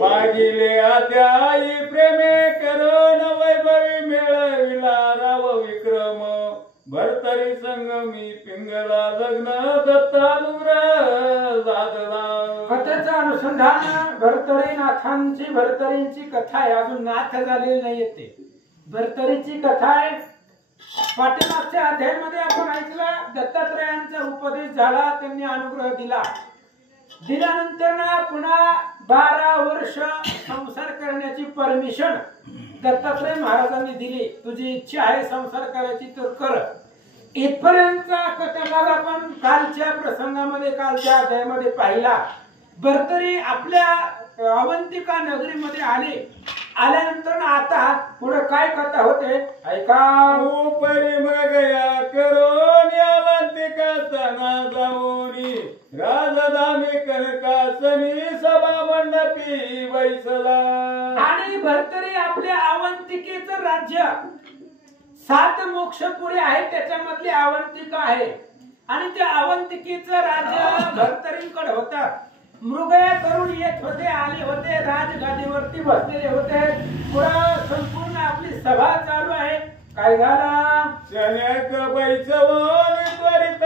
मागिले आद्याई प्रेमे करण वैभवी मेळविला राव विक्रम भरतरी संगमी पिंगला लग्न दत्तालुरा जादला. कथेचं अनुसंधान भरतरींची कथा आहे. अजून नाथ झालेली नाहीये ते. भरतरीची कथा आहे. पाठीमागच्या अध्यायामध्ये आपण ऐकलं दत्तात्रयांचा उपदेश झाला, त्यांनी अनुग्रह दिला. दिल्यानंतर ना पुन्हा 12 वर्ष संसार करण्याची परमिशन दत्तात्रय महाराजांनी दिली. तुझी इच्छा आहे संसार करायची तर कर. इथपर्यंतचा कथाभाग आपण कालच्या प्रसंगामध्ये कालच्या अध्यायामध्ये पाहिला. भरतरी आपल्या अवंतिका नगरीमध्ये आल्यानंतर आता पुढे काय कथा होते ऐका. परिमगया करून अवंतिका सणा जाऊनी राजधानी कनकासनी सभा मंडपी बैसला. आणि भरतरी आपल्या अवंतिकेचं राज्य 7 मोक्षपुरी आहे, त्याच्यामधली अवंतिका आहे. आणि त्या अवंतिकेचं राज्य भरतरींकडे होतं. मृगया करून येत होते, आले होते, राजगादीवरती बसलेले होते. पुढे संपूर्ण आपली सभा चालू आहे. काय झालं. शनक बैसवन त्वरित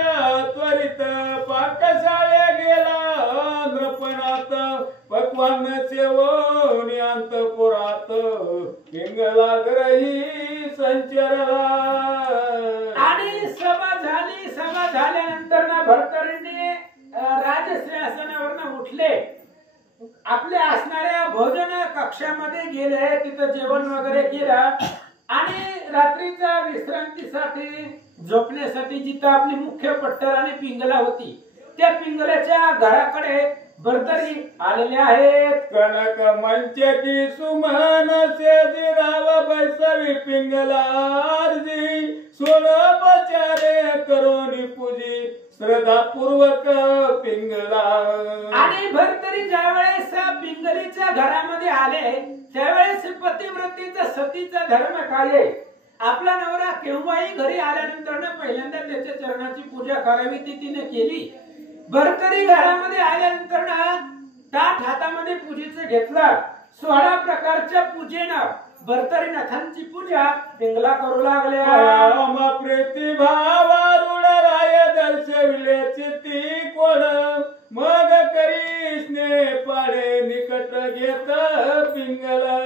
त्वरित पाकशाळे गेला नृपणात पक्वान सेवन अंतपुरात पिंगला ग्रही संचरला. आणि सभा झाली. सभा झाल्यानंतर ना भरतरींनी राजसिंहासनावरनं उठले. आपल्या असणाऱ्या भोजन कक्षामध्ये गेले, तिथं जेवण वगैरे केलं. आणि रात्रीच्या विश्रांतीसाठी झोपण्यासाठी जिथं आपली मुख्य पट्टर आणि पिंगला होती त्या पिंगल्याच्या घराकडे भरतरी आलेले आहेत. कनक मंच की सुमन से राव बैसवी पिंगला अर्जी सोन बचारे करोनी पूजी श्रद्धा पूर्वक पिंगला. आणि भरतरी ज्यावेळेस पिंगलीच्या घरामध्ये आले त्यावेळेस पतिव्रतेचा सतीचा धर्म काय आहे. आपला नवरा केव्हाही घरी आल्यानंतर पहिल्यांदा त्याच्या चरणाची पूजा करावी ती तिने केली. भरतरी घरामध्ये आल्यानंतर ताट हातामध्ये पूजेचं घेतलं. 16 प्रकारच्या पूजेनं भरतरीनाथांची पूजा पिंगला करू लागल्या. प्रतिभावारुण राय दर्शविले चित्ती कोण मग करीसने पाडे निकट घेत पिंगला.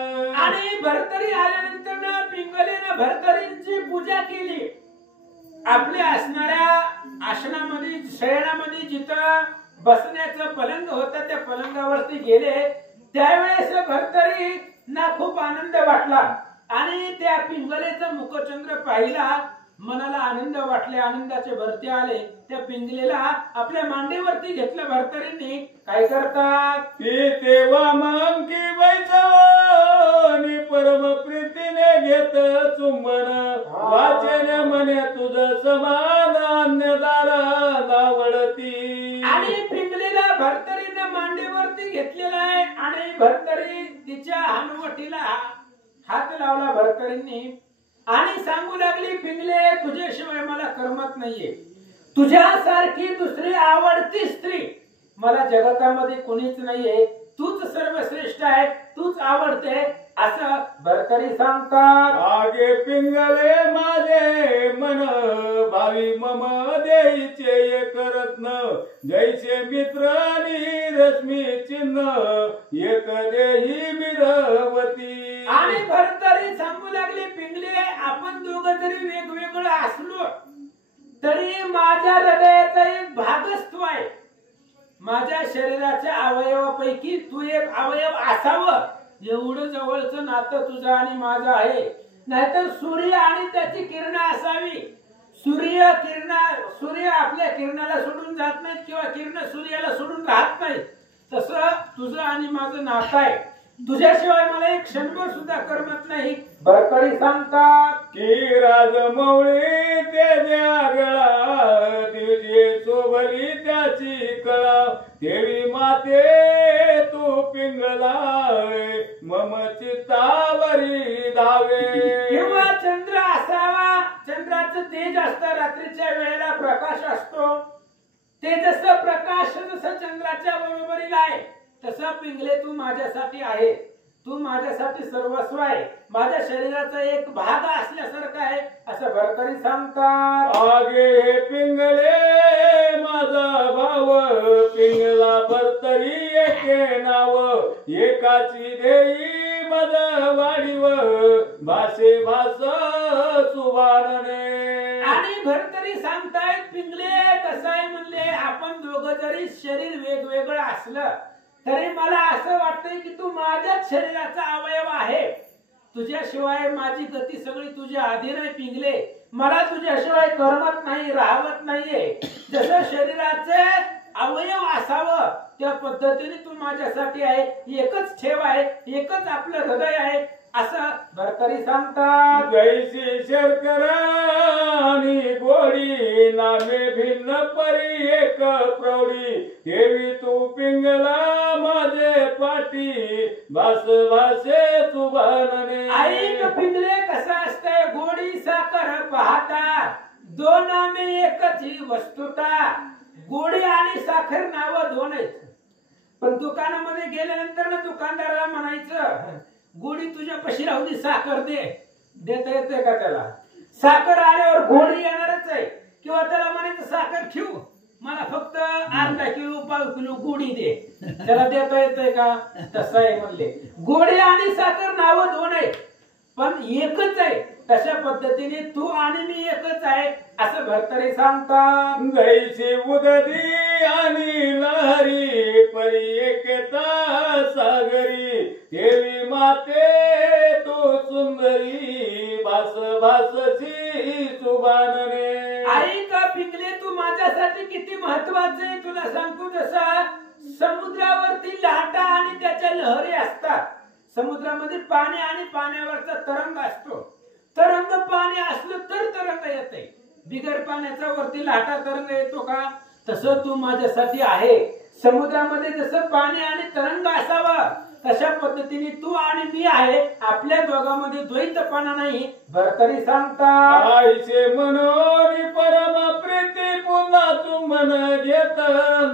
आणि भरतरी आल्यानंतर पिंगलेनं भरतरींची पूजा केली. आपल्या असणाऱ्या आसनामध्ये शयनामध्ये जिथं बसण्याचं पलंग होतं त्या पलंगावरती गेले. त्यावेळेस भरतरी ना खूप आनंद वाटला. आणि त्या पिंगलेचा मुखचंद्र पाहिला. मनाला आनंद वाटले, आनंदाचे भरती आले. त्या पिंगलेला आपल्या मांडीवरती घेतलं. भरतरींनी काय करतात ती तेव्हा मग की बैसवनी परम प्रीतीने घेत चुंबन वाचन म्हणे तुझ समान अन्यदारा आवडती. आणि पिंगलेला भरतरीनं मांडीवरती घेतलेला आहे. आणि भरतरी तिच्या हनुवटीला हात लावला भरतरींनी आणि सांगू लागली पिंगले तुझ्याशिवाय मला करमत नाहीये. तुझ्यासारखी दुसरी आवडती स्त्री मला जगतामध्ये कोणीच नाहीये. तूच सर्वश्रेष्ठ आहे, तूच आवडते असं भरतरी सांगतात. आगे पिंगले माझे मन भावी मम देईचे एक रत्न जैसे मित्र आणि रश्मी चिन्ह एक देही बिरवती. आणि भरतरी सांगू लागले पिंगले आपण दोघं जरी वेगवेगळं असलो तरी माझ्या हृदयाचा एक भागच तू आहे. माझ्या शरीराच्या अवयवापैकी तू एक अवयव असावं एवढं जवळचं नातं तुझं आणि माझं आहे. नाहीतर सूर्य आणि त्याची किरण असावी. सूर्य आपल्या किरणाला सोडून जात नाही किंवा किरण सूर्याला सोडून राहत नाही. तसं तुझं आणि माझं नातं आहे. तुझ्याशिवाय मला एक क्षणभर सुद्धा करमत नाही. भरतरी सांगतात की राजमौळी तेजा गळा दिवजे शोभली त्याची कळा देवी माते तू पिंगला मम चित्तावरी धावे. किंवा चंद्र असावा. चंद्राचं तेज असतं. रात्रीच्या वेळेला प्रकाश असतो. ते जसं प्रकाश जसं चंद्राच्या बरोबरीला आहे तसा पिंगले तू माझ्यासाठी आहे, तू माझ्यासाठी सर्वस्व आहे, माझ्या शरीराचा एक भाग असल्यासारखा आहे असं भरतरी सांगतात. आगे हे पिंगले माझा भाव, पिंगला भरतरी एके नाव, एकाची देई मज वाढीव, भासे भास सुभानने. आणि भरतरी सांगतायत पिंगले कसं आहे म्हणले, आपण दोघं जरी शरीर वेगवेगळं असलं तरी मला असं वाटतंय की तू माझ्याच शरीराचा अवयव आहे. तुझ्याशिवाय माझी गती सगळी तुझ्या अधीन आहे पिंगले, मला तुझ्याशिवाय करमत नाही, राहवत नाहीये. जसं शरीराचे अवयव असावं त्या पद्धतीने तू माझ्यासाठी आहे, एकच ठेव आहे, एकच आपलं हृदय आहे असं भरतरी सांगतात. जैसी शर्करा आणि गोडी, नामे भिन्न परी एक प्रौढी, देवी तू पिंगला माझे पाठी, भास भासे सुभानने. ऐक पिंगले कसं असतंय, गोडी साखर पाहता दोन नामे एकच ही वस्तुता. गोडी आणि साखर नाव दोन आहेत, पण दुकानामध्ये गेल्यानंतर ना दुकानदाराला म्हणायचं गोडी तुझ्या पशी राहू दे, साखर दे. देता येते का त्याला? साखर आल्यावर गोडी येणारच आहे. किंवा त्याला म्हणायचं साखर ठेवू, मला फक्त अर्धा किलो 1.5 किलो गोडी दे, त्याला देता येतंय का? तसं आहे म्हणले, गोडी आणि साखर नाव दोन आहेत पण एकच आहे. तशा पद्धतीने तू आणि मी एकच आहे असं भरतरी सांगतात. जैसी उदरी आणि लहरी, परी एकता सागरी, देवी माते तू सुंदरी, भास भासची सुभानने. आई का पिंगले तू माझ्यासाठी किती महत्वाचं आहे तुला सांगतो. जसा समुद्रावरती लाटा आणि त्याच्या लहरी असतात, समुद्रामध्ये पाणी आणि पाण्यावरचा तरंग असतो. तरंग पाणी असलं तर तरंग येते, बिगर पाण्याचा वरती लाटा तरंग येतो का? तसं तू माझ्यासाठी आहे. समुद्रामध्ये जसं पाणी आणि तरंग असावा तशा पद्धतीने तू आणि मी आहे. आपल्या दोघांमध्ये द्वैतपणा नाही भरतरी सांगतात. आईचे मनोरी परम प्रीती, पुन्हा चुंबन घेत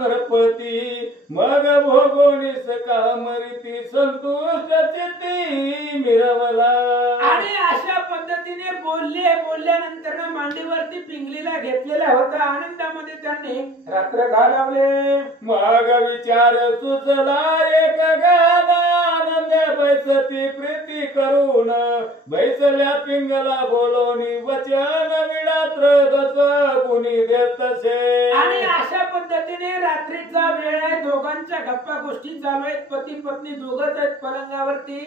नरपती, मग भोगोनीस कामरीती, संतुष्ट चित्ती मिरवला. आणि अशा पद्धतीने बोलल्यानंतर ना मांडीवरती पिंगलीला घेतलेला होता. आनंदामध्ये त्यांनी रात्र घालवले. मग विचार सुचला एक गाना, आनंद बैसती प्रीती करून, बैसल्या पिंगला बोलोनी वचन विडात्र दस कुणी देतसे. आणि अशा पद्धतीने रात्रीचा वेळ आहे, दोघांच्या गप्पा गोष्टी चालू आहेत, पती पत्नी दोघच आहेत पलंगावरती.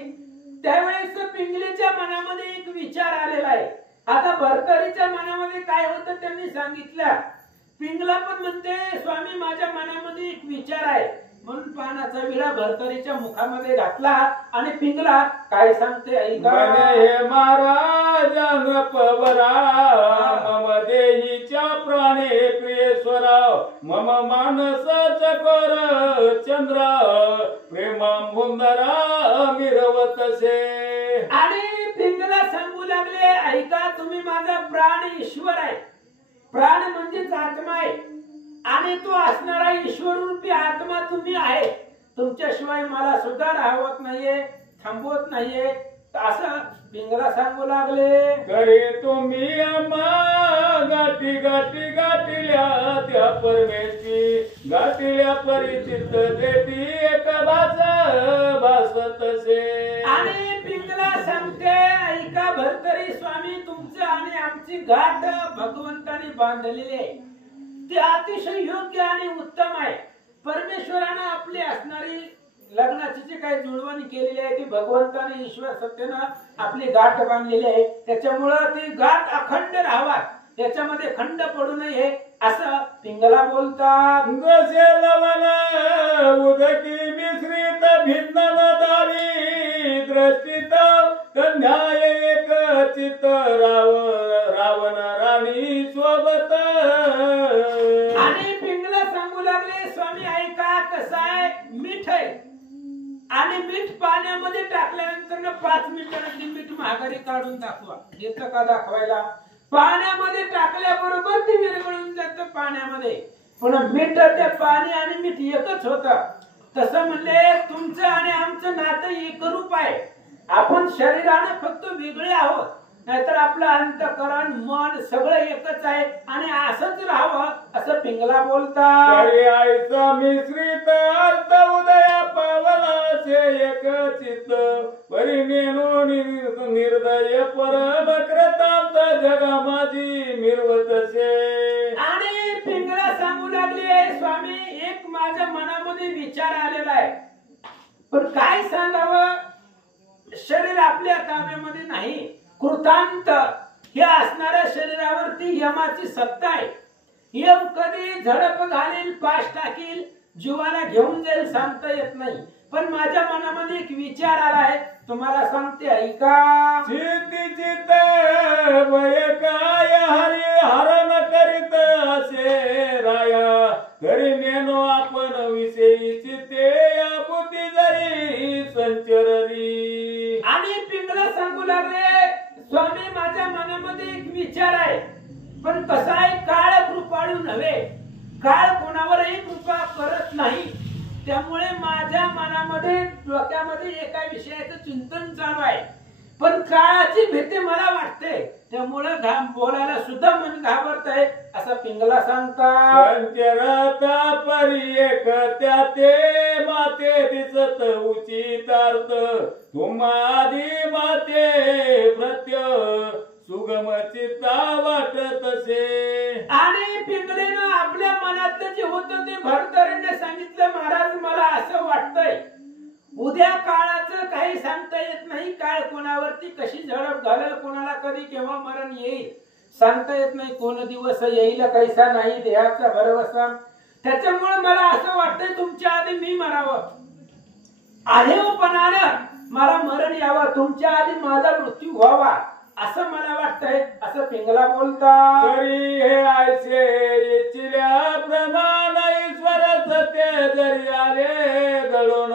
त्यावेळेस पिंगलीच्या मनामध्ये एक विचार आलेला आहे. आता भरतरीच्या मनामध्ये काय होतं त्यांनी सांगितलं. पिंगला पण म्हणते स्वामी माझ्या मनामध्ये एक विचार आहे, म्हणून पानाचा विडा भरतरीच्या मुखामध्ये घातला. आणि पिंगला काय सांगते ऐका. हे महाराज नृपवरा, मम देहीच्या प्राणे प्रियेश्वरा, मम मानस चकोर चंद्र, प्रेमांबुंदरा मिरवतसे. आणि पिंगला सांगू लागले ऐका, तुम्ही माझा प्राण ईश्वर आहे. प्राण म्हणजेच आत्मा आहे आणि तो असणारा ईश्वर रूपी आत्मा तुम्ही आहे. तुमच्याशिवाय मला सुद्धा राहवत नाहीये, थांबवत नाहीये असं पिंगला सांगू लागले. करे तुम्ही आम्हा गाठी गाठी गाठिल्या त्या परमेशी, गाठिल्या परिचित देती एक भासतसे. आणि पिंगला सांगते ऐका भरतरी स्वामी, तुमचं आणि आमची गाठ भगवंताने बांधलेली आहे. ती अतिशय योग्य आणि उत्तम आहे. परमेश्वरानं आपली असणारी लग्नाची जी काही जुळवणी केलेली आहे ती भगवंताने ईश्वर सत्तेनं आपली गाठ बांधलेली आहे. त्याच्यामुळं ती गाठ अखंड राहावा, त्याच्यामध्ये खंड पडू नये असं पिंगला बोलतात. जसे लवण उदकी मिश्रित भिन्न दारी, दृष्टीत कन्याय एक चित रावण राणी सोबत. आणि पिंगला सांगू लागले स्वामी ऐका, कसं आहे मीठ आहे आणि मीठ पाण्यामध्ये टाकल्यानंतर 5 मिनिटांनी मीठ महागारी काढून दाखवा, येतं का दाखवायला? पाण्यामध्ये टाकल्याबरोबर ते विरघळून जातं पाण्यामध्ये. पण मीठ ते पाणी आणि मीठ एकच होतं. तसं म्हणले तुमचं आणि आमचं नातं एकरूप आहे. आपण शरीराने फक्त वेगळे आहोत, नाहीतर आपलं अंतःकरण मन सगळं एकच आहे आणि असंच राहावं असं पिंगला बोलतात. आईचा मिश्रित अर्थ उदया पावला से एक चित्त परिणेनो निर्दय परम कृतांत जगा माझी मिरवतसे. आणि पिंगला सांगू लागले स्वामी एक माझ्या मनामध्ये विचार आलेला आहे, पण काय सांगावं, शरीर आपल्या ताब्यामध्ये नाही, कृतांत हे असणाऱ्या शरीरावरती यमाची सत्ता आहे. यम कधी झडप घालील पाश टाकील जीवाला घेऊन जाईल सांगता येत नाही. पण माझ्या मनामध्ये एक विचार आला आहे, तुम्हाला सांगते ऐका. चित वय काय हरी हरण करीत असे राया तरी नेनो आपण विषयी चिते या बुद्धी जरी संचरली. आणि पिंगला सांगू लागले स्वामी माझ्या मनामध्ये एक विचार आहे, पण कसा आहे काळ कृपाळू नव्हे, काळ कोणावरही कृपा करत नाही. त्यामुळे माझ्या मनामध्ये डोक्यामध्ये एका विषयाचं चिंतन चालू आहे, पण काळाची भीती मला वाटते, त्यामुळे बोलायला सुद्धा मन घाबरत आहे असं पिंगला सांगतात. संचरता परी एक त्याते माते दिसत उचितार्थ तुम्हादी माते प्रत्य सुगम चित्ता वाटत असे. आणि पिंगलेनं आपल्या मनातलं जे होतं ते भरतरीने सांगितलं, महाराज मला असं वाटतंय उद्या काळाचं काही सांगता येत नाही, काळ कोणावरती कशी झडप घालेल, कोणाला कधी केव्हा मरण येईल सांगता येत नाही, कोण दिवस येईल कैसा नाही देहाचा भरवसा. त्याच्यामुळे मला असं वाटतंय तुमच्या आधी मी मरावं, आढेवपणानं मला मरण यावं, तुमच्या आधी माझा मृत्यू व्हावा असं मला वाटतंय असं पिंगला बोलतात. तरी हे आयसे चिल्या प्रमाण ईश्वर सत्य जरी आले दळून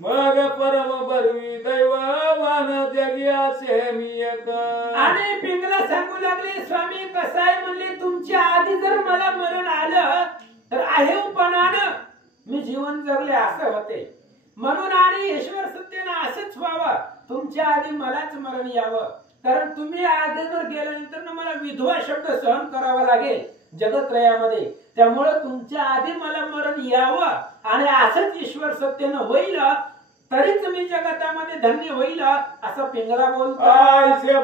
मग परम बरवी दैववान जगी असे मी एक. आणि पिंगला सांगू लागले स्वामी कसं आहे म्हणले तुमच्या आधी जर मला मरण आलं तर आहेपणानं मी जीवन जगले असं होते, म्हणून आणि ईश्वर सत्यानं असंच व्हावं, तुमच्या आधी मलाच मरण यावं, कारण तुम्ही आधी जर गेल्यानंतर मला विधवा शब्द सहन करावा लागेल जगत्रयामध्ये, त्यामुळे तुमच्या आधी मला मरण यावं आणि असंच ईश्वर सत्यानं होईल तरीच मी जगतामध्ये धन्य होईल असं पिंगला बोलतो.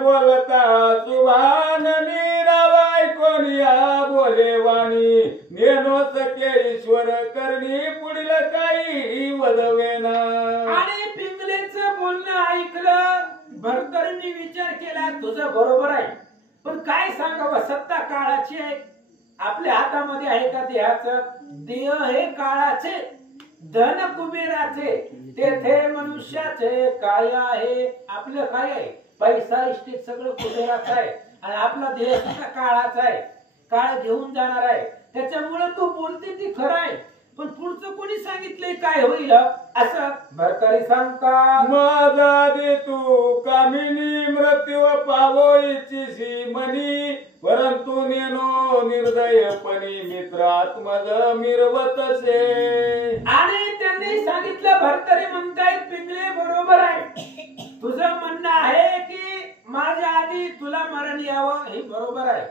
बोलता सुभान मीराबाई कोणिया बोले वाणी नेनो सके ईश्वर करणी पुढील काही वदवेना. आणि पिंगलेचं बोलणं ऐकलं भरतरीने विचार केला तुझं बरोबर आहे, पण काय सांगावं सत्ता काळाची आहे, आपल्या हातामध्ये आहे का देहाचं, देह हे काळाचे धन कुबेराचे तेथे मनुष्याचे काय आहे, आपलं काय आहे पैसा इष्टीत सगळं कुबेराचं आहे आणि आपला देह सुद्धा काळाचा आहे, काळ घेऊन जाणार आहे. त्याच्यामुळे तू बोलते ती खरं आहे, पण पुढचं कोणी सांगितलंय काय होईल असं भरतरी सांगतात. माझा दे तू कामिनी मृत्यू पावो इच्छिसी मनी परंतु नेनो निर्दयपणी मित्रात्मज मिरवतसे. आणि त्यांनी सांगितलं भरतरी म्हणतायत पिंगले बरोबर आहे, तुझं म्हणणं आहे की माझ्या आधी तुला मरण यावं हे बरोबर आहे,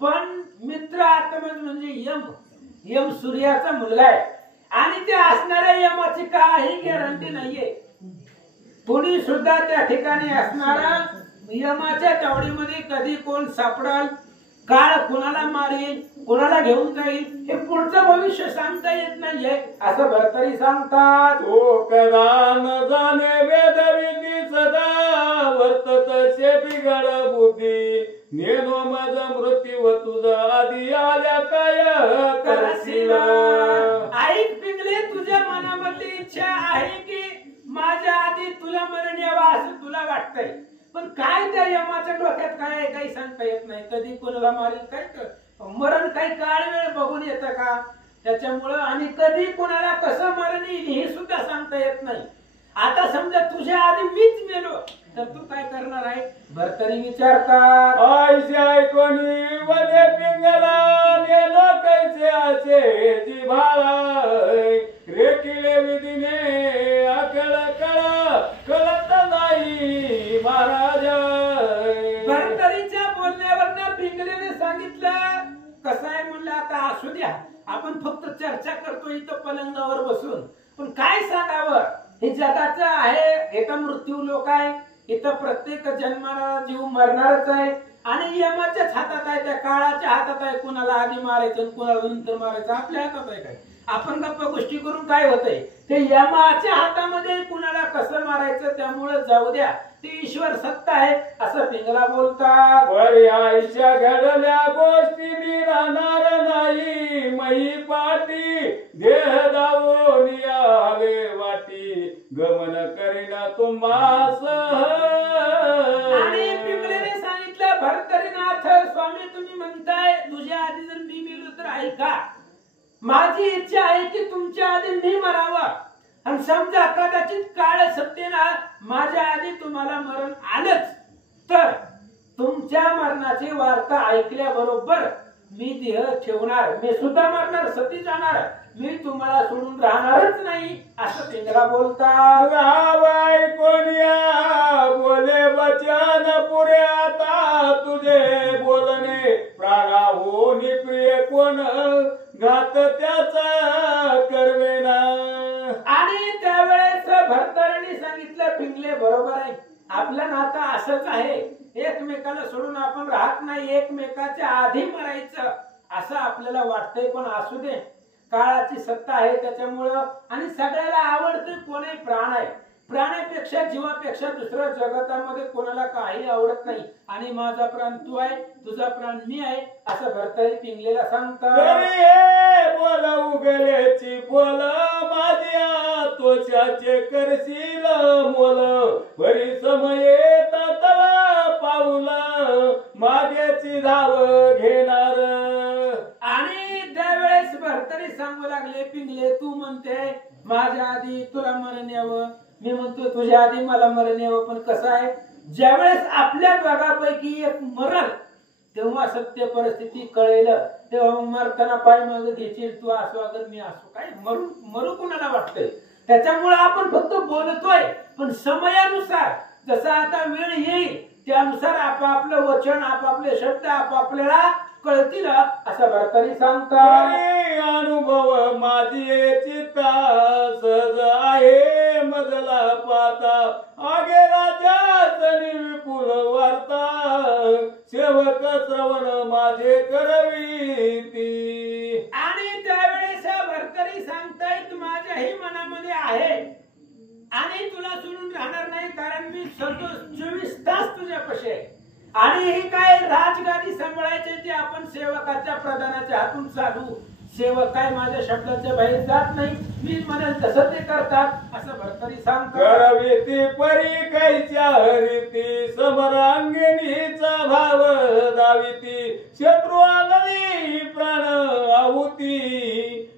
पण मित्र आत्मज म्हणजे यम, यम सूर्याचा मुलगा आहे आणि ते असणाऱ्या यमाची काही गॅरंटी नाहीये, कोणी सुद्धा त्या ठिकाणी असणारा यमाच्या तावडीमध्ये कधी कोण सापडाल, काळ कोणाला मारेल कोणाला घेऊन जाईल हे पुढचं भविष्य सांगता येत नाहीये असं भरतरी सांगतात. ओ कदा न जाणे वेदविधी सदा वर्ततसे बिघड बुद्धी नेनो माझ मृत्यू तुझा आधी आल्या काय करशील. ऐक पिंगले तुझ्या मनामधली इच्छा आहे की माझ्या आधी तुला मरण यावं असं तुला वाटतंय, पण काय त्या यमाच्या डोक्यात काय आहे काही सांगता येत नाही, कधी कोणाला मारेल काय मरण काही काळ वेळ बघून येतं का, त्याच्यामुळं आणि कधी कोणाला कसं मरण येईल हे सुद्धा सांगता येत नाही. आता समजा तुझ्या आधी मीच मेलो तर तू काय करणार आहे भरतरी विचारतात. आयसे ऐकोनी वदे पिंगला नेलो कैसे असे जिव्हाळा रेखिले विधीने अकळ कळ कळत नाही महाराज. भरतरीच्या बोलण्यावरनं पिंगलेने सांगितलं कसं आहे म्हणलं आता असू द्या, आपण फक्त चर्चा करतो इथं पलंगावर बसून, पण काय सांगावं, हे जगाचं आहे, हे तर मृत्यू लोक आहे, इथं प्रत्येक जन्माला जीव मरणारच आहे आणि यमाच्याच हातात आहे, त्या काळाच्या हातात आहे, कुणाला आधी मारायचं आणि कुणाला नंतर मारायचं आपल्या हातात आहे. काय आपण गप्पा गोष्टी करून काय होतंय, ते यमाच्या हातामध्ये कुणाला कसं मारायचं, त्यामुळे जाऊ द्या, ती ईश्वर सत्ता आहे असं पिंगला बोलतात. वरी आयुष्या घडल्या गोष्टी मी राहणार नाही, मही पाटी देह दावून यावे वाटी, गमन करीना तुम्हास. आणि पिंगलेने सांगितलं भरतरीनाथ स्वामी तुम्ही म्हणताय तुझ्या आधी जर मी मेलो तर ऐका, माझी इच्छा आहे की तुमच्या आधी मी मरावा, आणि समजा कदाचित काळ सत्तेना माझ्या आधी तुम्हाला मरण आलंच तर तुमच्या मरणाची वार्ता ऐकल्याबरोबर मी देह ठेवणार, मी सुद्धा मरणार, सती जाणार, मी तुम्हाला सोडून राहणारच नाही असं पिंगला बोलतात. रावाय कोणिया बोले बचन पुरे आता तुझे बोलणे प्राणाहून प्रिय कोण घात त्याचा करवेना. आणि त्यावेळेस भरतराने सांगितलं पिंगले बरोबर आहे, आपलं नातं असंच आहे, एकमेकाला सोडून आपण राहत नाही, एकमेकाच्या आधी मरायचं असं आपल्याला वाटतंय, पण असू दे, काळाची सत्ता आहे त्याच्यामुळं, आणि सगळ्याला आवडतं कोणी प्राण आहे, प्राण्यापेक्षा जीवापेक्षा दुसऱ्या जगतामध्ये कोणाला काही आवडत नाही, आणि माझा प्राण तू आहे, तुझा प्राण मी आहे असं भरतरी पिंगलेला सांगतात. बोल उगल्याची बोल माझ्या तोच्याचे करशील मोल, बरी समय तवा पाऊल माझ्याची धाव घेणार. आणि त्यावेळेस भरतरी सांगू लागले पिंगले तू म्हणते माझ्या आधी तुला मरण यावं, मी म्हणतो तुझ्या आधी मला मरण यावं, पण कसं आहे ज्यावेळेस आपल्या दोघांपैकी एक मरण तेव्हा सत्य परिस्थिती कळेल, तेव्हा मरताना पाय मागे घेशील, तू असो अगर मी असो, काय मरू मरू कुणाला वाटतंय, त्याच्यामुळे आपण फक्त बोलतोय, पण समयानुसार जसा आता वेळ येईल त्यानुसार आपापलं वचन आपापले शब्द आपापल्याला कळतील असं भरतरी सांगतात. अनुभव माझी चित्ता सहज आहे मजला पाता, आगे राजासनी विपुल वार्ता, सेवक श्रवण माझे करवीती. आणि त्यावेळेस भरतरी सांगतायत माझ्याही मनामध्ये आहे आणि तुला सोडून राहणार नाही, कारण मी 24 तास तुझ्यापाशी आहे, आणि हे काय राजगादी सांभाळायचे ते आपण सेवकाच्या प्रधानाच्या हातून चालू, सेवक काय माझ्या शब्दाच्या बाहेर जात नाही, मी म्हणेल तसं ते करतात असं भरतरी सांगतात. करवीती परी कैच्या हरिती, समरांगिणीचा भाव दाविती, शत्रू आगली प्राण आहुती,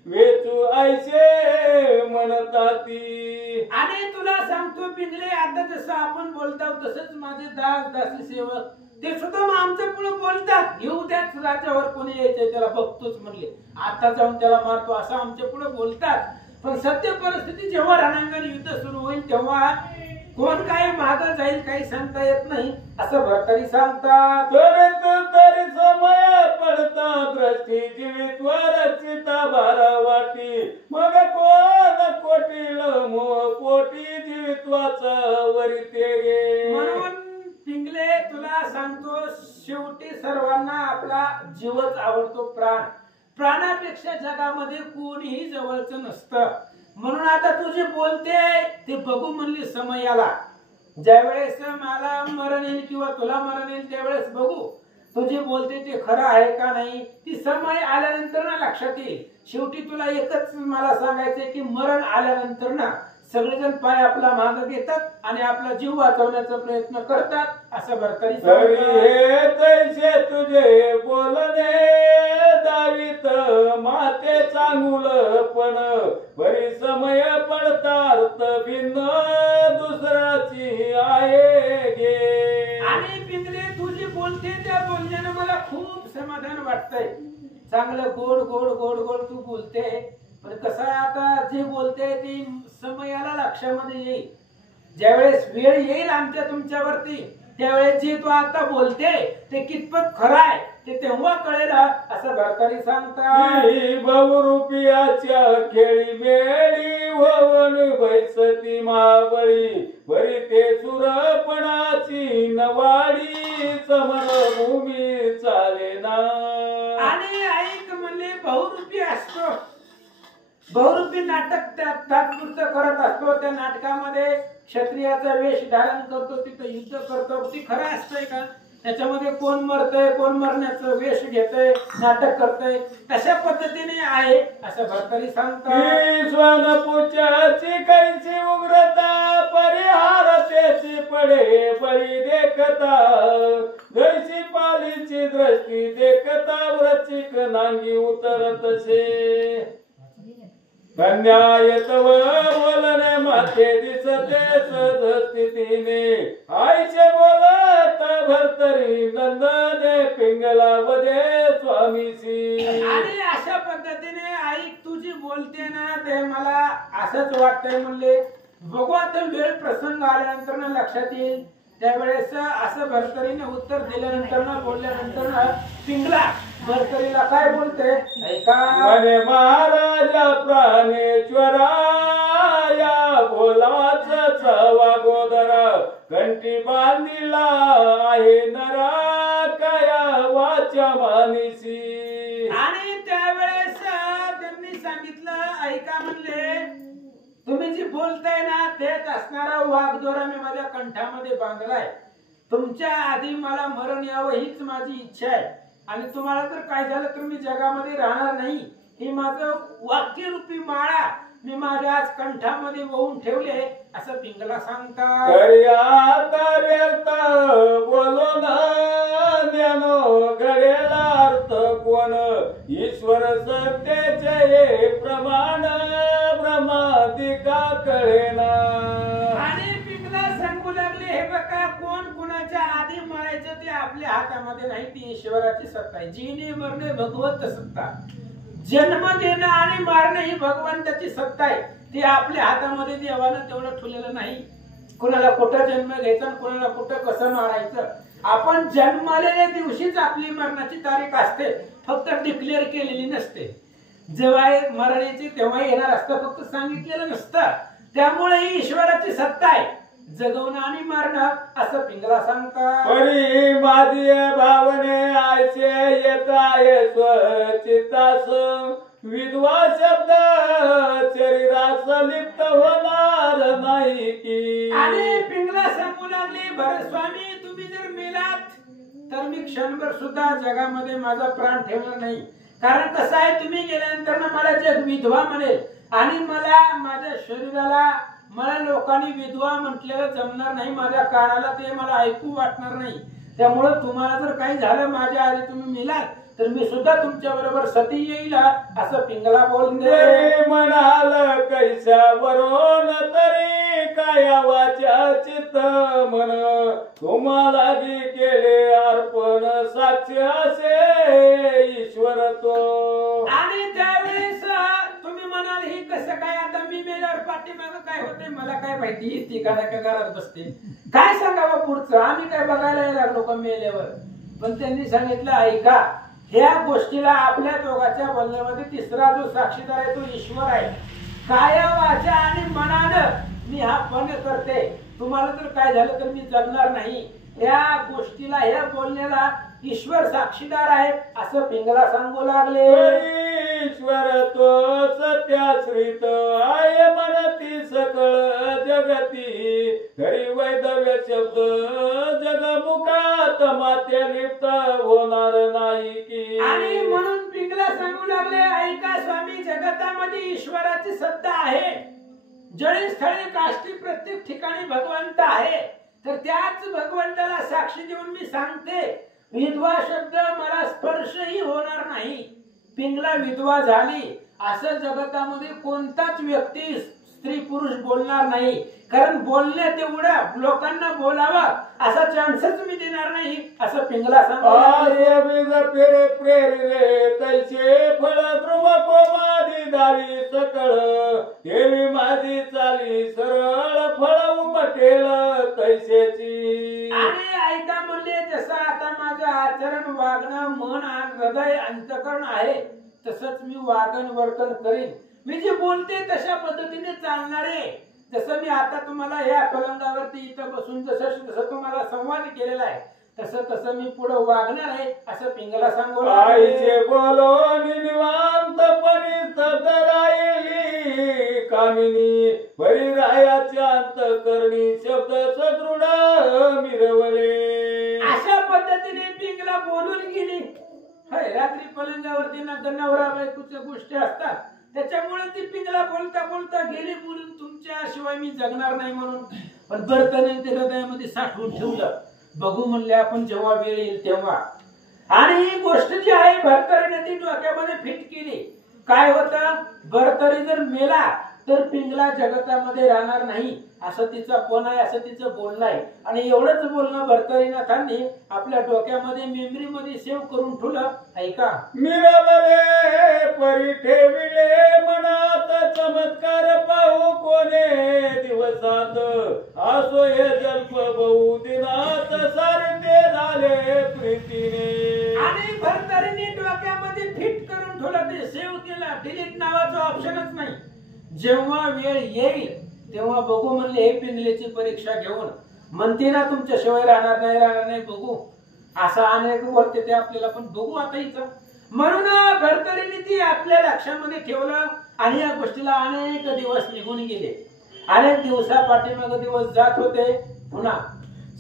वेचू ऐसे म्हणताती. आणि तुला सांगतो पिंगले आता जसं आपण बोलतो तसंच माझे दास दासी सेवक ते सुद्धा आमच्या पुढे बोलतात, येऊ द्याच राज्यावर कोणी यायचंय त्याला बघतोच म्हणले, आता जाऊन त्याला मारतो असं आमच्या पुढे बोलतात, पण सत्य परिस्थिती जेव्हा रणांगण युद्ध सुरू होईल तेव्हा कोण काय माग जाईल काही सांगता येत नाही असं भरतरी सांगतात. तरी समय पडता दृष्टी जीवितवर चिता भार वाटी, मग कोण कोटील मोह पोटी जीवितवाचा वरिते गे. म्हणून पिंगले तुला सांगतो शेवटी सर्वांना आपला जीवच आवडतो, प्राण, प्राणापेक्षा जगामध्ये कोणीही जवळचं नसतं, म्हणून आता तू जे बोलते ते बघू म्हणली समयाला, ज्यावेळेस मला मरण येईल किंवा तुला मरण येईल त्यावेळेस बघू तू जे बोलते ते खरं आहे का नाही, ती समय आल्यानंतर ना लक्षात येईल. शेवटी तुला एकच मला सांगायचंय की मरण आल्यानंतर ना सगळेजण पाय आपला माग घेतात आणि आपला जीव वाचवण्याचा प्रयत्न करतात असं भरतरी हे तैसे तुझे बोलणे दावित माते चांगुल, पण बरी समय पडतात भिन्न दुसऱ्याची आहे गे. आणि पिंगले तू जे बोलते त्या बोलण्यानं मला खूप समाधान वाटतंय, चांगलं गोड गोड गोड गोड तू बोलते, पण कसं आहे आता जे बोलते ते समयाला लक्षामध्ये येईल, ज्यावेळेस वेळ येईल आमच्या तुमच्यावरती त्यावेळेस जे तू आता बोलते ते कितपत खरं आहे ते तेव्हा कळेल असं भरतारी सांगतात. बहुरूपियाच्या खेळी मेळी होवन बैसती महाबळी बरी ते सुरपणाची नवाडी समरभूमी चालेना. आणि ऐक म्हणले बहुरूपी असतो, बहुरूपी नाटक तात्पुरतं करत असतो. त्या नाटकामध्ये क्षत्रियाचा वेश धारण करतो, तिथं युद्ध करतो. ती खरं असतंय का? त्याच्यामध्ये कोण मरतय, कोण मरण्याचं वेश घेतय, नाटक करतय, तशा पद्धतीने आहे असं भरतारी सांगतात. स्वनपुच्याची कैसी उग्रता परिहार त्याची पडे बळी देखता जैसी पालीची दृष्टी देखता व्रचिक नांगी उतरतसे. कन्या तव बोलणे माते दिसते सदस्थितीने आईचे बोलत भरतरी नंदने पिंगला वदे स्वामीसी. आणि अशा पद्धतीने आई तुझी बोलते ना ते मला असंच वाटतंय म्हणले. बघू आता वेळ प्रसंग आल्यानंतर ना लक्षात येईल. त्यावेळेस असं भरतरीने उत्तर दिल्यानंतर ना बोलल्यानंतर ना पिंगला भरतरीला काय बोलते ऐका. म्हणे महाराजा प्राणेश्वरा या बोलाच वागोदरा कंठी बांधिला आहे नरा कया वाचा मानिसी. आणि त्यावेळेस त्यांनी सांगितलं ऐका म्हणले तुम्ही जी बोलताय ना तेच असणारा वाघदोरा मी माझ्या कंठामध्ये बांधलाय. तुमच्या आधी मला मरण यावं हीच माझी इच्छा आहे आणि तुम्हाला जर काय झालं तर मी जगामध्ये राहणार नाही. ही माझं वाक्यरूपी माळा मी माझ्या आज कंठामध्ये वहून ठेवले असं पिंगला सांगतात. बोलो ना ज्ञानो घडेला अर्थ कोण ईश्वर सत्तेचे प्रमाण ब्रह्मादिका कळेना. आणि पिंगला सांगू लागले हे बघा कोण कुणाच्या आधी मरायचं ते आपल्या हातामध्ये नाही, ती ईश्वराची सत्ता आहे. जीने मरणे भगवंत सत्ता, जन्म देणं आणि मारणं ही भगवंताची सत्ता आहे. ती आपल्या हातामध्ये देवानं तेवढं ठेवलेलं नाही. कुणाला कुठं जन्म घ्यायचा कुणाला कुठं कसं मारायचं आपण जन्मालेल्या दिवशीच आपली मरणाची तारीख असते, फक्त डिक्लेअर केलेली नसते. जेव्हा मरण्याची तेव्हा येणार असतं, फक्त सांगितलेलं नसतं. त्यामुळे ही ईश्वराची सत्ता आहे जगवणं आणि मारणं असं पिंगला सांगतात. परी माझी भावने आयचे येत आहे स्वचित्तास विधवा शब्द शरीरास लिप्त होणार नाही की. आणि पिंगला सांगू लागले भरत स्वामी तुम्ही जर मेलात तर मी क्षणभर सुद्धा जगामध्ये माझा प्राण ठेवणार नाही. कारण कसं आहे तुम्ही गेल्यानंतर ना मला जग विधवा म्हणेल आणि मला माझ्या शरीराला मला लोकांनी विधवा म्हटलेलं जमणार नाही. माझ्या कानाला ते मला ऐकू वाटणार नाही. त्यामुळे तुम्हाला जर काही झालं माझ्या आधी तुम्ही मेलात तर मी सुद्धा तुमच्या बरोबर सती येईल असं पिंगला बोलते. म्हणाल कैसा वरून तरी काय वाचा चित्त मन तुम्हाला केले अर्पण साक्ष असे ईश्वर तो. आणि त्यावेळेस तुम्ही म्हणाल ही कसं काय आता मी मेल्यावर पाठीमागं काय होते मला काय माहिती. ती का घरात बसते काय सांगावं पुढचं आम्ही काय बघायला येणार लोक मेल्यावर. पण त्यांनी सांगितलं ऐका ह्या गोष्टीला आपल्या दोघांच्या बोलण्यामध्ये तिसरा जो साक्षीदार आहे तो ईश्वर आहे. काय वाचा आणि मनानं मी हा पण करते. तुम्हाला जर काय झालं तर मी जगणार नाही. या गोष्टीला ह्या बोलण्याला ईश्वर साक्षीदार आहे असं पिंगला सांगू लागले. ईश्वर तो सत्याश्रित आहे म्हणती सकळ जगती घरी वैदव्य शब्द जगमुखात माते लिप्त होणार नाही की. आणि म्हणून पिंगला सांगू लागले ऐका स्वामी जगतामध्ये ईश्वराची सत्ता आहे. जळी स्थळी काष्टी प्रत्येक ठिकाणी भगवंत आहे. तर त्याच भगवंताला साक्षी देऊन मी सांगते विधवा शब्द मला स्पर्शही होणार नाही. पिंगला विधवा झाली असं जगतामध्ये कोणताच व्यक्ती स्त्री पुरुष बोलणार नाही, कारण बोलणे तेवढं लोकांना बोलावं असा चान्सच मी देणार नाही असं पिंगला सांगितलं. बीज फिरे प्रेरिले तैसे फळ ध्रुव कोमादी दावी सकळ देवी माझी चाली सरळ फळ उमटेल तैसेची. आणि ऐका म्हणले जसं आता माझं आचरण वागणं मन आणि हृदय अंतकरण आहे तसंच मी वागण वर्तन करीन. मी जे बोलते तशा पद्धतीने चालणारे, जसं मी आता तुम्हाला या पलंगावरती इथं बसून जसं तुम्हाला संवाद केलेला आहे तसं तसं मी पुढे वागणार आहे असं पिंगला सांगू. आईचे बोलून निवांतपणी स्तब्ध राहिली कामिनी परिरायाच्या अंतकरणी शब्द सदृढ मिरवले. अशा पद्धतीने पिंगला बोलून गेली. रात्री पलंगावरती नवरा बायकोच्या गोष्टी असतात त्याच्यामुळे ती पिंगला बोलता बोलता गेली बोलून तुमच्याशिवाय मी जगणार नाही म्हणून. पण भरताने ते हृदयामध्ये साठवून ठेवलं. बघू म्हणले आपण जेव्हा वेळ येईल तेव्हा. आणि ही गोष्ट जी आहे भरतरीने ती डोक्यामध्ये फिट केली. काय होतं, भरतरी जर मेला तर पिंगला जगतामध्ये राहणार नाही असं तिचा पण आहे, असं तिचं बोलणं आहे. आणि एवढंच बोलणं भरतरीनाथांनी आपल्या डोक्यामध्ये मेमरी मध्ये सेव्ह करून ठेवलं. ऐका. मिरवले परी ठेविले मनात चमत्कार पाहू कोणे दिवसात असो हे जल्प बहु दिनात सारखे झाले प्रीतीने. आणि भरतरीने डोक्यामध्ये फिट करून ठेवलं, ते सेव्ह केलं. डिलीट नावाचं ऑप्शनच नाही. जेव्हा वेळ येईल तेव्हा बघू म्हणले. हे पिंगलेची परीक्षा घेऊन म्हणते ना तुमच्याशिवाय राहणार नाही बघू असं अनेक बोलते ते आपल्याला, पण बघू आता इथं. म्हणून भरतरीने ती आपल्या लक्षामध्ये ठेवलं. आणि या गोष्टीला अनेक दिवस निघून गेले. अनेक दिवसा पाठीमागे दिवस जात होते. पुन्हा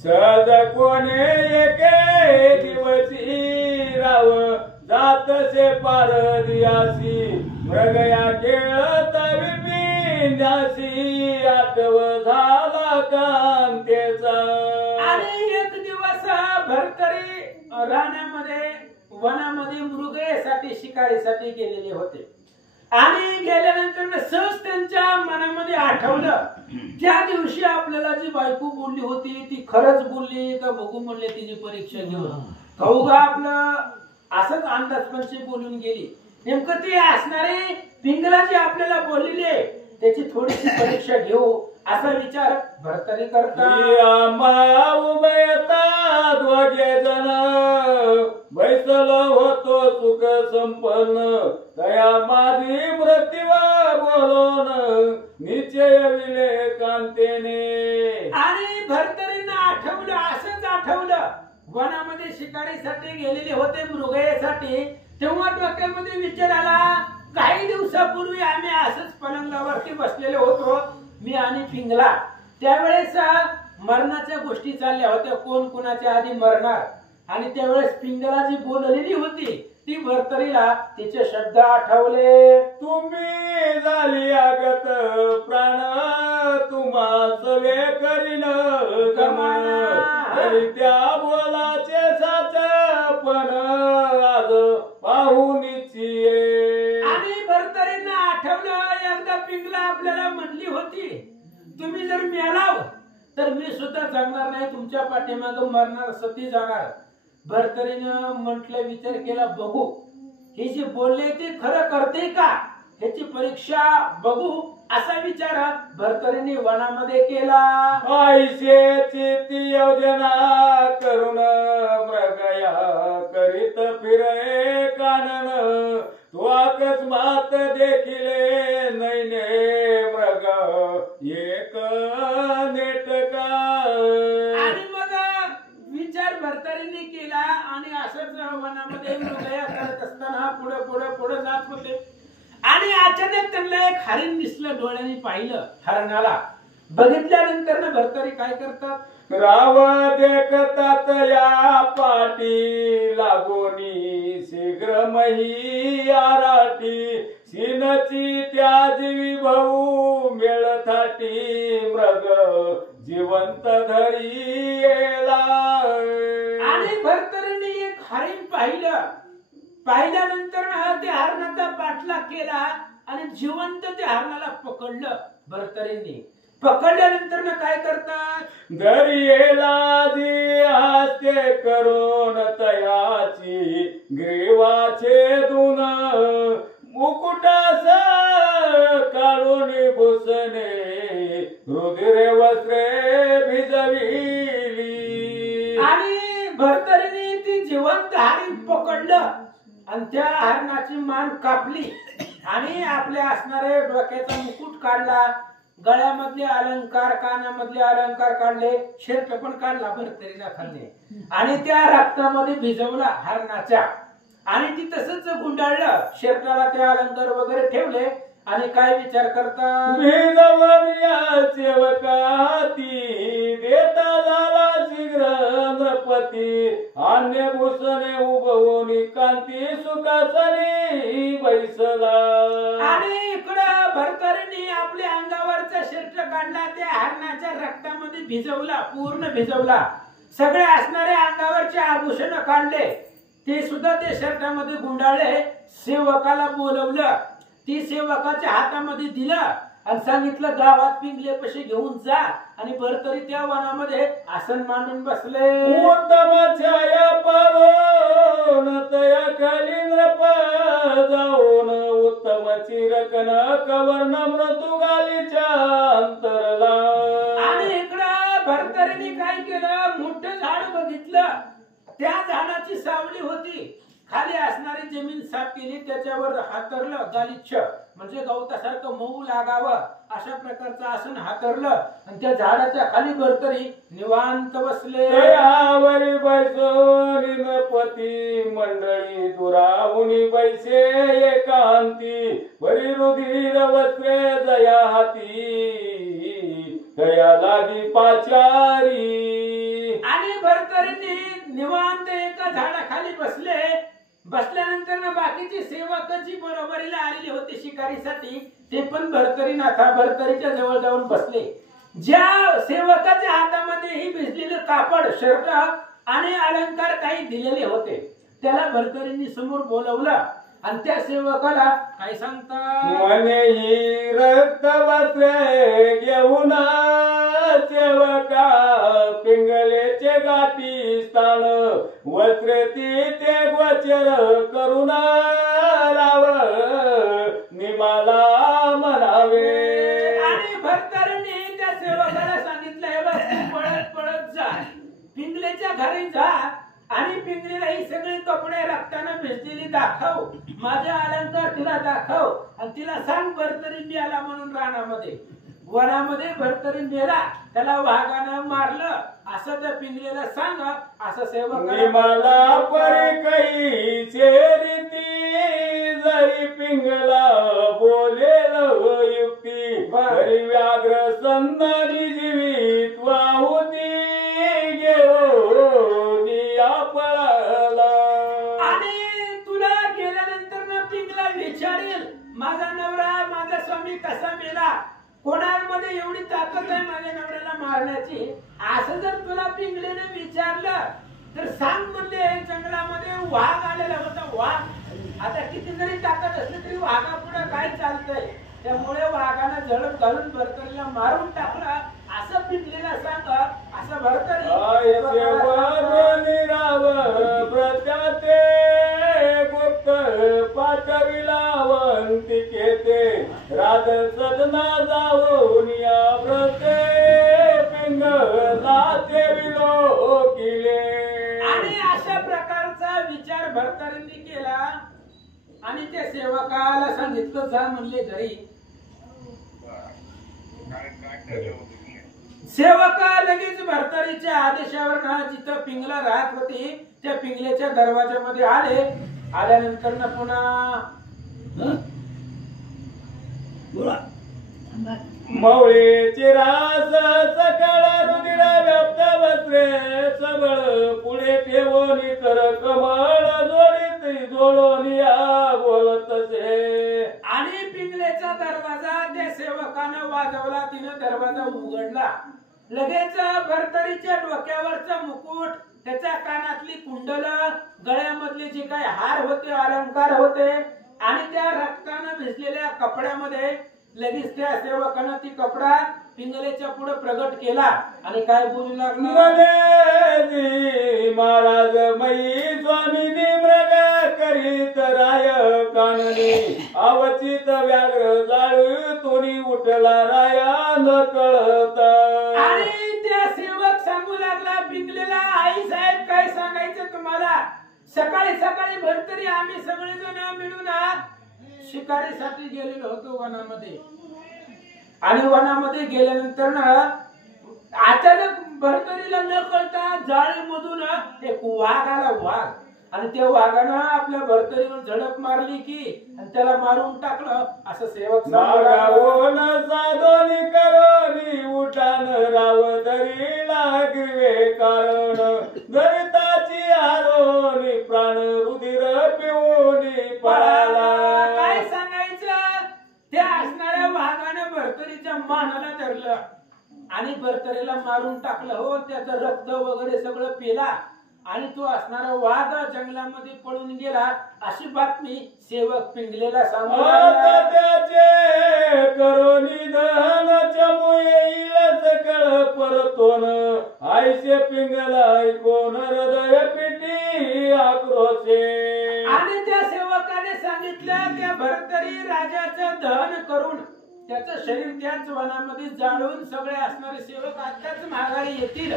सहज कोणे एके दिवशी राव जातसे पार दियासी मृगया खेळत विपिंडासी आठव झाला कांतेचा. आणि एक दिवस भरतरी रानामध्ये वनामध्ये मृगयासाठी शिकारीसाठी गेलेले होते. आणि गेल्यानंतर सहज त्यांच्या मनामध्ये आठवलं त्या दिवशी आपल्याला जी बायको बोलली होती ती खरंच बोलली का बघू म्हणले तिची परीक्षा घेऊन. कौगा आपलं असंच अंदाजपंची बोलून गेली. नेमकं ते असणारे पिंगला जी आपल्याला बोललेली आहे त्याची थोडीशी परीक्षा घेऊ असा विचार भरतरी करता. उभयता दोघे जण बैसल होतो सुख संपन्न दया माझी मृत्यू बोलून निश्चय विले कांतेने. आणि भरतरींना आठवलं, असंच आठवलं वनामध्ये शिकारीसाठी गेलेले होते मृगयासाठी. तेव्हा डोक्यामध्ये विचार आला, काही दिवसापूर्वी आम्ही असंच पलंगावरती बसलेले होतो मी आणि पिंगला. त्यावेळेस मरणाच्या गोष्टी चालल्या होत्या, कोण कोणाच्या आधी मरणार. आणि त्यावेळेस पिंगला जी बोललेली होती ती भरतरीला तिचे शब्द आठवले. तुम्ही झाली आगत प्राण तुम्हा सवे करीन गमन तरी त्या बोलाचे साच पण आज पाहुनीची. आणि भरतरींना आठवलं एकदा पिंगला आपल्याला म्हणली होती तुम्ही जर मेलाव तर मी सुद्धा जगणार नाही, तुमच्या पाठीमागे मरणार सती जाणार. भरतरीनं म्हटलं विचार केला बघू हे जे बोलले ते खरं करते का ह्याची परीक्षा बघू असा विचार भरतरीने वनामध्ये केला. आईशेची ती योजना करून मृगया करीत फिरे कानन तू अकस्मात देखिले नैने मृग एक नेटका. आणि मग विचार भरतरीने केला आणि असंच वनामध्ये मृगया करत असताना पुढे जात होते. आणि अचानक त्यांना एक हरिण दिसलं, डोळ्यांनी पाहिलं हरणाला. बघितल्यानंतर ना भरतरी काय करतात, राव देखतात या पाटी लागोनी शीघ्र मही आराटी सिनची त्या जीवी भाऊ मेळ थाटी मृग जिवंत धरी येला. आणि भरतरीने एक हरिण पाहिलं. पाहिल्यानंतर ते हरणाचा पाठलाग केला आणि जिवंत त्या हरणाला पकडलं. भरतरींनी. पकडल्यानंतर काय करतात, दर्येला जी हास्ते करून तयाची ग्रीवाचे दुन मुकुटास काढून भूषणे रुधिरे वस्त्रे भिजविली. आणि भरतरीने ती जिवंत हरिण पकडलं आणि त्या हरणाची मान कापली आणि आपल्या असणारे डोक्याचा मुकुट काढला, गळ्यामधले अलंकार, कानामधले अलंकार काढले, शेर्ट पण काढला भरतरीला खाल्ले आणि त्या रक्तामध्ये भिजवला हरणाच्या आणि ती तसंच गुंडाळलं. शेर्टाला ते अलंकार वगैरे ठेवले आणि काय विचार करता, भिजवून या सेवकाती देता झाला शीघ्र नृपती अन्य भूषणे उभवून कांती सुखासनी बैसला. आणि इकडं भरतरीने आपल्या अंगावरचा शर्ट काढला, त्या हरणाच्या रक्तामध्ये भिजवला, पूर्ण भिजवला. सगळे असणारे अंगावरचे आभूषण काढले, ते सुद्धा ते शर्टामध्ये गुंडाळले. सेवकाला बोलवलं, ती सेवकाच्या हातामध्ये दिलं आणि सांगितलं गावात पिंगलेपाशी घेऊन जा. आणि भरतरी त्या वनामध्ये आसन मांडून बसले. उत्तम छाया पावन तया खाली नृप जाऊन उत्तम चिरकन कवर्ण मृत्यू गालीच्या अंतरला. आणि इकडं भरतरीने काय केलं, मोठं झाड बघितलं, त्या झाडाची सावली होती, खाली असणारी जमीन साफ केली, त्याच्यावर हातरलं, गालिच्छ म्हणजे गवतासारखं मऊ लागावं अशा प्रकारचं आसन हातरलं आणि त्या झाडाच्या खाली भरतरी निवांत बसले. त्यावरी बैसून नृपती मंडळी दुराहुनी बैसे एकांती बरी रुधिर वस्त्रे जया हाती दया लागी पाचारी. आणि भरतरीने निवांत एका झाडाखाली बसले. बसल्यानंतर बाकीचे सेवक जी बरोबरीला आलेले होते शिकारीसाठी, ते पण भरतरीच्या जवळ जाऊन बसले. ज्या सेवकाच्या हातामध्ये ही भिजलेलं कापड, शर्ट आणि अलंकार काही दिलेले होते, त्याला भरतरींनी समोर बोलवलं आणि त्या सेवकाला काय सांगतात, मने ही रक्त वस्त्रे घेऊन सेवका पिंगलेचे गाठी स्थान वस्त्रे ती ते गोचर करून लाव निमाला म्हणावे. आणि भरतरीने त्या सेवकाला सांगितलं, हे बघ तू पळत पळत जा, पिंगलेच्या घरी जा आणि पिंगलीला ही सगळी कपडे रक्ताने भिजलेली दाखव, माझा अलंकार तिला दाखव आणि तिला सांग भरतरी मेला म्हणून. रानामध्ये वनामध्ये भरतरी मेला, त्याला वाघानं मारलं असं त्या पिंगलीला सांग, असं सेवक निमाला परी काही रीती जरी पिंगला बोलेल युक्ती बरी व्याघ्र संदानी जीवित वाहुती घेऊन पळाला. आणि तुला गेल्यानंतर ना पिंगला विचारेल, माझा नवरा माझा स्वामी कसा मेला, कोणामध्ये एवढी ताकद आहे माझ्या नवऱ्याला मारण्याची, असं जर तुला पिंगलेने विचारलं तर सांग म्हणले जंगलामध्ये वाघ आलेला होता. वाघ आता किती जरी ताकद असली तरी वाघा पुढे काय चालतंय, त्यामुळे वाघानं झडप घालून भरतरीला मारून टाकला असं पिंगलेला सांग. असं भरतरी गुप्त पाठविलावंतिकेते राज सदना जाऊन या व्रते पिंगला देविलो किले. आणि अशा प्रकारचा विचार भरतरींनी केला आणि त्या सेवकाला सांगितलं जा म्हणले घरी. सेवका लगेच भरतरीच्या आदेशावर ना जिथं पिंगला राहत होती त्या पिंगल्याच्या दरवाजामध्ये आले. आल्यानंतर ना पुन्हा मवळीची रास सकाळ रुधिर व्याप्त वस्त्रे सबळ पुढे ठेवून कर कमळ जोडीत जोडून या बोलतसे. आणि पिंगल्याचा दरवाजा त्या सेवकानं वाजवला, तिनं दरवाजा उघडला. लगेच भरतरीच्या डोक्यावरचा मुकुट, त्याच्या कानातली कुंडल, गळ्यामधले जे काही हार होते, अलंकार होते आणि त्या रक्तानं भिजलेल्या कपड्यामध्ये लगेच त्या सेवकानं ती कपडा पिंगलेच्या पुढे प्रगट केला आणि काय बोलू लागला, गणेशजी महाराज मयी स्वामीनी मृग करीत राय काननी अवचित व्याघ्र जाळू तोनी उठला राया न कळत. आणि त्या सेवक सांगू लागला पिंगलेला, आई साहेब काय सांगायचं तुम्हाला, सकाळी सकाळी भरतरी आम्ही सगळेजण मिळून शिकारीसाठी गेलेलो होतो वनामध्ये. आणि वनामध्ये गेल्यानंतर ना अचानक भरतरीला न कळता जाळीमधून एक वाघ आला, वाघ. आणि त्या वाघानं आपल्या भरतरीवर झडप मारली की आणि त्याला मारून टाकलं असं सेवक नागावून साधोनी करोनी उठान राव दरी लागवे कारण दरिताची आरोनी प्राण रुधिर पिऊनी पळाला. काय सांगायचं, त्या असणाऱ्या वाघानं भरतरीच्या मानाला धरलं आणि भरतरीला मारून टाकलं. हो, त्याचं रक्त वगैरे सगळं पिला आणि तो असणारा वाघ जंगलामध्ये पळून गेला अशी बातमी सेवक पिंगलेला सांगू लागला. त्याचे करोनी दहन चमू येईल सकळ परतोन आईसे पिंगला ऐकून हृदय पिटी आक्रोशे. आणि त्या सेवकाने सांगितलं त्या भरतरी राजाचं दहन करून त्याचं शरीर त्याच वनामध्ये जाळून सगळे असणारे सेवक आताच माघारी येतील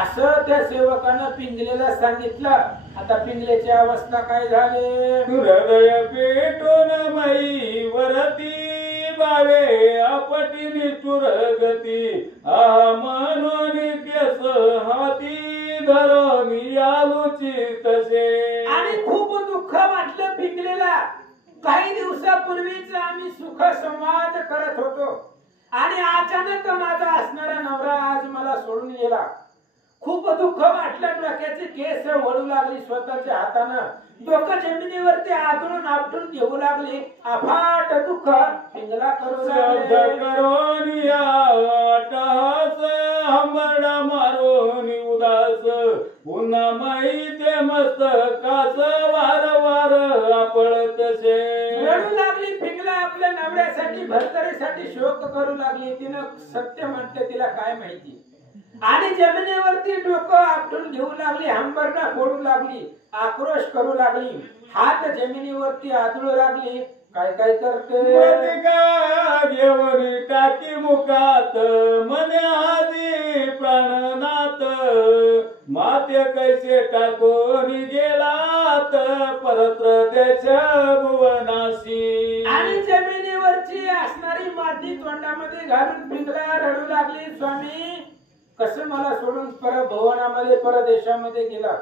असं त्या सेवकानं पिंगलेला सांगितलं. आता पिंगलेची अवस्था काय झाली, हृदय पेटून मई वरती बावे आपटी निष्ठुर गती आ म्हणून केस हाती धरून आलूची तसे. आणि खूप दुःख वाटलं पिंगलेला. काही दिवसापूर्वीच आम्ही सुख संवाद करत होतो आणि अचानक माझा असणारा नवरा आज मला सोडून गेला. खूप दुःख वाटलं, डोक्याचे केस वळू लागली, स्वतःच्या हातानं डोकं जमिनीवरती आदळून आपटून घेऊ लागले. अफाट दुःख पिंगला करू लागले. हंबरडा मारून उदास पुन्हा माई ते मस्त कास वारंवार आपळतसे. रडू लागली पिंगला आपल्या नवऱ्यासाठी भरतरीसाठी शोक करू लागली. तिनं सत्य म्हटलं, तिला काय माहिती. आणि जमिनीवरती डोकं आपटून घेऊ लागली, हंबरडा फोडू लागली, आक्रोश करू लागली, हात जमिनीवरती आदळू लागली. काय काय करते, घेऊन टाकी मुखात मने आधी प्राणनाथ माते कैसे टाकून गेलात परत्र देश भुवनाशी. आणि जमिनीवरची असणारी माती तोंडामध्ये घालून पिंगला रडू लागली, स्वामी कसं मला सोडून परभुवनामध्ये परदेशामध्ये गेला,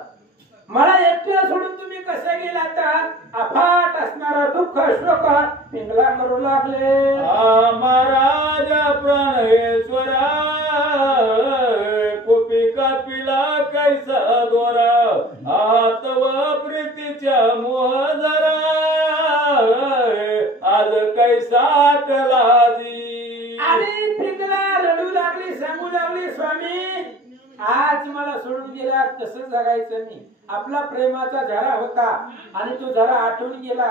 मला एकट्याला सोडून तुम्ही कसं गेला. तर अफाट असणारा दुःख शोक पिंगला करू लागले. महाराज प्राणेश्वरा कोपी कापिला कैसा दोरा आतव प्रीतीच्या मोह जरा आज कैसा टलाजी. आणि पिंगला रडू लागली, सांगू लागली, स्वामी आज मला सोडून गेला कसं जगायचं मी. आपला प्रेमाचा झरा होता आणि तो झरा आटून गेला.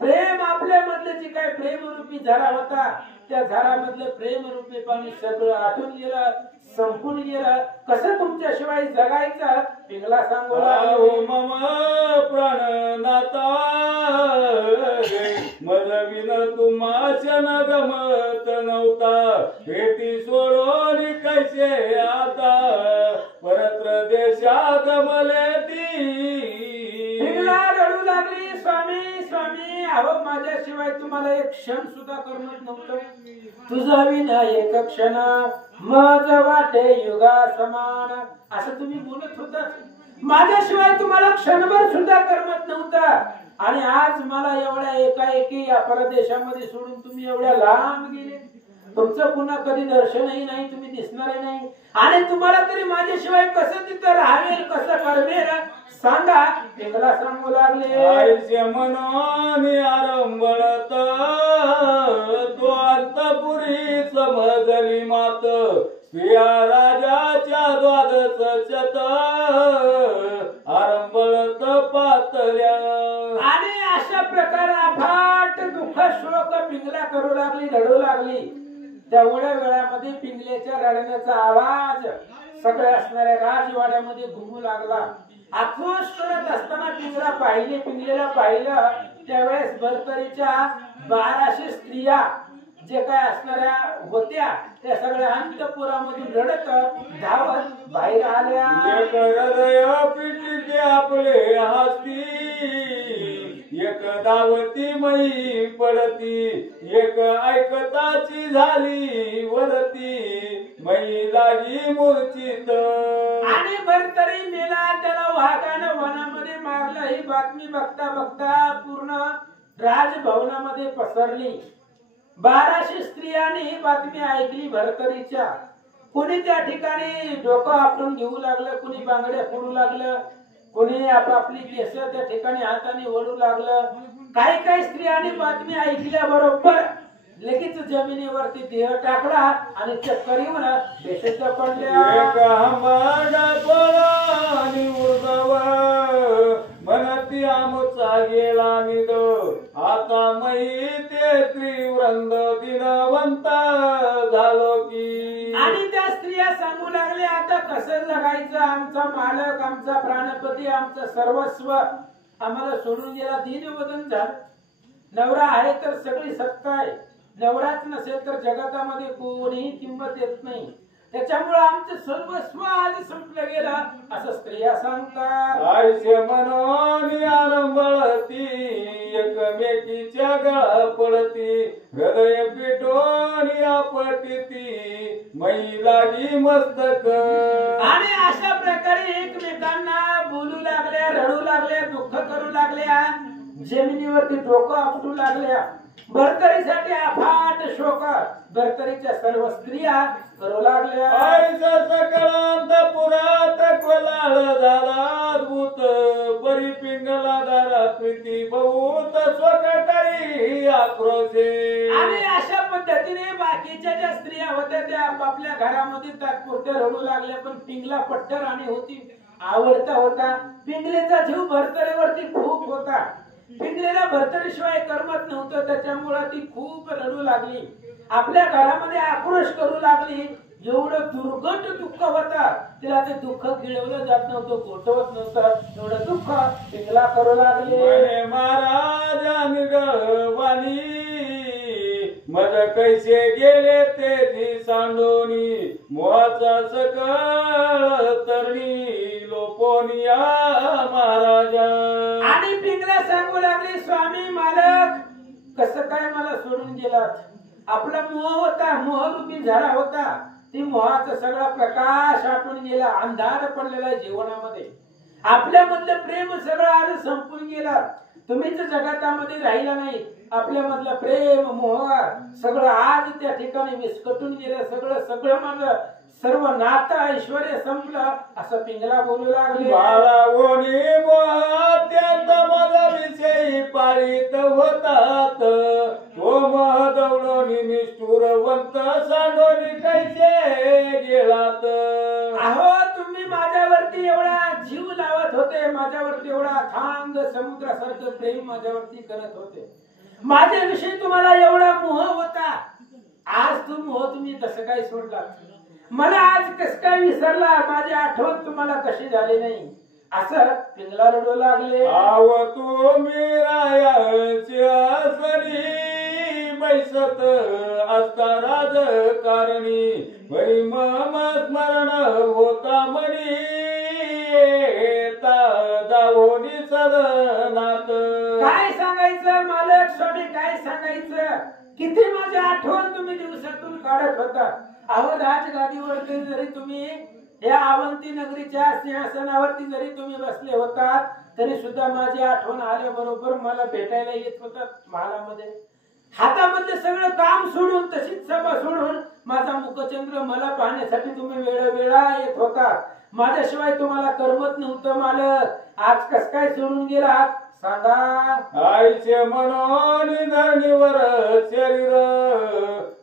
प्रेम आपल्या मधले जे काय प्रेमरूपी झरा होता त्या झरामधले प्रेमरूपी पाणी सगळं आटून गेलं, संपून गेलं. कसं तुमच्याशिवाय जगायचं पिंगला सांगू लागला. मम प्राणनाथा मजविन तुम्हाच्या न गमत नव्हता भेटी सोडून कैसे आता परत्र देशात मले ती. पिंगला रडू लागली, स्वामी स्वामी अहो माझ्याशिवाय तुम्हाला एक क्षण सुद्धा करमत नव्हतं. तुझा विना एक क्षण मज वाटे युगा समान असं तुम्ही बोलत होता. माझ्याशिवाय तुम्हाला क्षणभर सुद्धा करमत नव्हतं. आणि आज मला एवढ्या एकाएकी या परदेशामध्ये सोडून तुम्ही एवढ्या लांब गेले. तुमचं पुन्हा कधी दर्शनही नाही, तुम्ही दिसणार नाही. आणि तुम्हाला तरी माझ्याशिवाय कसं तिथं राहावेल, कसं करवेल सांगा. पिंगला सांगू लागले. आईचे मनोन आरंभळत द्वारपुरी समजली मात स्त्रिया राजाच्या द्वादश शत आरंभळत पातल्या. आणि अशा प्रकारे अफाट दुःख शोक पिंगला करू लागला. लागली रडू लागली. तेवढ्या वेळामध्ये पिंगल्याच्या रडण्याचा आवाज सगळ्या असणाऱ्या राजवाड्यामध्ये घुमू लागला. आक्रोश करत असताना पिंगलेला पाहिलं. त्यावेळेस भरतरीच्या 1200 स्त्रिया जे काय असणाऱ्या होत्या त्या सगळ्या अंतपुरामधून रडत धावत बाहेर आल्या. एक हृदय पिटिके आपले हाती, एक धावती मई पडती, एक ऐकताची झाली वरती, मई लागी मूर्छित. आणि भरतरी मेला, त्याला वाघानं वनामध्ये मारलं. ही बातमी बघता बघता पूर्ण राजभवनामध्ये पसरली. 1200 स्त्रियांनी ही बातमी ऐकली भरतरीच्या. कोणी त्या ठिकाणी डोकं आपटून घेऊ लागलं, कोणी बांगड्या फोडू लागलं, कोणी आपापली केस त्या ठिकाणी हाताने ओढू लागलं. काही काही स्त्रियांनी बातमी ऐकल्या बरोबर लगेच जमिनीवरती देह टाकला आणि चक्कर येऊन बेशुद्ध पडल्या. एक हंबरडा पळाली उर्गव, मनती आमचा गेला निद, आता मई ते त्रिवृंद दिनवंत झालो की. आणि त्या स्त्रिया सांगू लागल्या, आता कसं जगायचं? आमचा मालक, आमचा प्राणपती, आमचं सर्वस्व आम्हाला सोडून गेला. दीनवदन झालं. नवरा आहे तर सगळी सत्ता आहे, नवराच नसेल तर जगतामध्ये कोणीही किंमत येत नाही. त्याच्यामुळे आमचं सर्वस्व आज संपलं गेलं असं स्त्रिया सांगतात. आयुष्य मनोनी आरंभळती, एकमेकीच्या गळा पडती, हृदय पिटोनी आपटती, मई लागी मस्तक. आणि अशा प्रकारे एकमेकांना बोलू लागल्या, रडू लागल्या, दुःख करू लागल्या, जमिनीवरती डोकं आपटू लागल्या. भरतरीसाठी अफाट शोक भरतरीच्या सर्व स्त्रिया करू लागल्या. आईचा सकळांत पुरात कोलाळ झाला अद्भुत, परी पिंगला दारा प्रीती बहुत स्वकटाई आक्रोशे. आणि अशा पद्धतीने बाकीच्या ज्या स्त्रिया होत्या त्या आपापल्या घरामध्ये तात्पुरत्या रडू लागल्या. पण पिंगला पट्टर आणि होती आवडता होता. पिंगलेचा जीव भरतरीवरती खूप होता. पिंगलेला भरतरीशिवाय करमत नव्हतं. त्याच्यामुळे ती खूप रडू लागली, आपल्या घरामध्ये आक्रोश करू लागली. एवढं दुर्गट दुःख होता, तिला ते दुःख गिळवलं जात नव्हतं, गोठवत नव्हतं. एवढं दुःख पिंगला करू लागले. महाराजांनी गवानी मज कैसे गेले ते सांडोनी, मोहाचा सकळ तरणी लोपोनिया महाराजा. आणि पिंगला सांगू लागली, स्वामी मालक कसं काय मला सोडून गेलात? आपला मोह होता, मोहरूपी झाला होता, ती मोहाचा सगळा प्रकाश आटून गेला, अंधार पडलेला आहे जीवनामध्ये. आपल्यामधलं प्रेम सगळं आज संपून गेला. तुम्हीच जगातामध्ये राहिला नाही. आपल्यामधलं प्रेम मोह सगळं आज त्या ठिकाणी विस्कटून गेलं. सगळं माझं सर्व नातं ऐश्वर्य संपलं असं पिंगला बोलू लागले. बाळावणी मोहात्यात माझा विषयी पाळीत होतात, तो मह दौडोनी निष्ठुरवंत सांडोनी कैसे गेलात. अहो तुम्ही माझ्यावरती एवढा जीव लावत होते, माझ्यावरती एवढा थांग समुद्रासारखं प्रेम माझ्यावरती करत होते, माझ्याविषयी तुम्हाला एवढा मोह होता. आज तो मोह तुम्ही कसं काय सोडला? मला आज कस काय विसरला? माझी आठवण तुम्हाला कशी झाली नाही? असं पिंगला रडू लागले. आव तुम्ही रायाच्या सरी बैसत असता राजकारणी, बरी मम स्मरण होता मनी दावोनी सदनात. काय सांगायचं मालक, स्वामी काय सांगायचं? किती माझी आठवण तुम्ही दिवसातून काढत होता. अहो राजगादीवरती जरी तुम्ही या अवंती नगरीच्या सिंहासनावरती जरी तुम्ही बसले होतात तरी सुद्धा माझी आठवण आल्याबरोबर मला भेटायला येत होतात महालामध्ये. हातामधले सगळं काम सोडून, तशीच सभा सोडून माझा मुखचंद्र मला पाहण्यासाठी तुम्ही वेळोवेळा येत होता. माझ्याशिवाय तुम्हाला करमत नव्हतं मालक. आज कस काय सोडून गेलात सांगा? आईचे मनोन धरणीवर शरीर,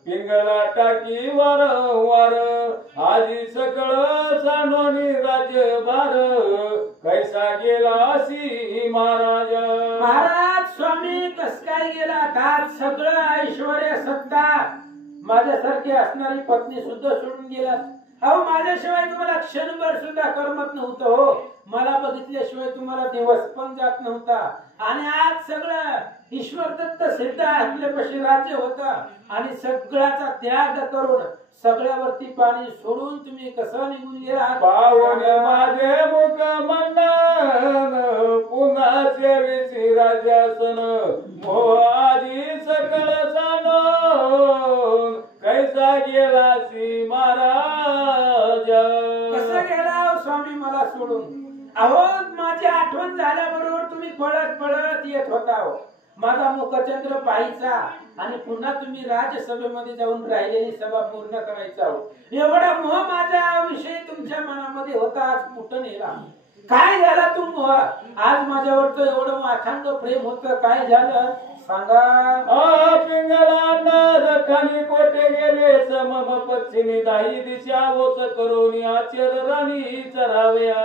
पिंगला टाकी वारंवार, आजी सकळ सांडोनी राज्यभार, कैसा गेला सी महाराज. महाराज स्वामी कस काय गेला? गेलात आज सगळं ऐश्वर्य सत्ता माझ्यासारखी असणारी पत्नी सुद्धा सोडून गेलात. अहो माझ्याशिवाय तुम्हाला क्षणभर सुद्धा करमत नव्हतं हो. मला बघितल्याशिवाय तुम्हाला दिवस पण जात नव्हता. आणि आज सगळं ईश्वर दत्त सिद्ध आपल्यापाशी राज्य होता आणि सगळ्याचा त्याग करून सगळ्यावरती पाणी सोडून तुम्ही कसं निघून गेला. पावणे माझे मुख मंडन पुन्हा सेवेची राजासन मोहाजी सकळ सांडून कैसा गेला सी महाराज. कसं गेला हो स्वामी मला सोडून. अहो माझी आठवण झाल्याबरोबर तुम्ही पळत पळत येत होता हो. माझा मुखचंद्र पाहायचा आणि पुन्हा तुम्ही राजसभेमध्ये जाऊन राहिलेली सभा पूर्ण करायचा हो. एवढा मोह माझ्या विषयी तुमच्या मनामध्ये होता. आज कुठं नेला. काय झाला तू मोह. आज माझ्यावरचं एवढं अथांग प्रेम होतं. काय झालं सांगा. पिंगला खाली कोटे गेले समम पश्चिमी दाही दिशा ओच करून आचर राणी चराव्या.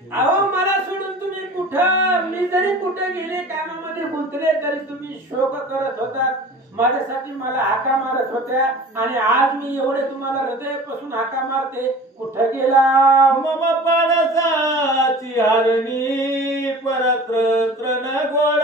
अहो मला सोडून तुम्ही कुठं. मी जरी कुठे गेले कामामध्ये गुंतले तरी तुम्ही शोक करत होता. माझ्यासाठी मला हाका मारत होत्या आणि आज मी एवढे तुम्हाला हृदयापासून हाका मारते. कुठं गेला मम पाणसाची हरणी परत तृण गोड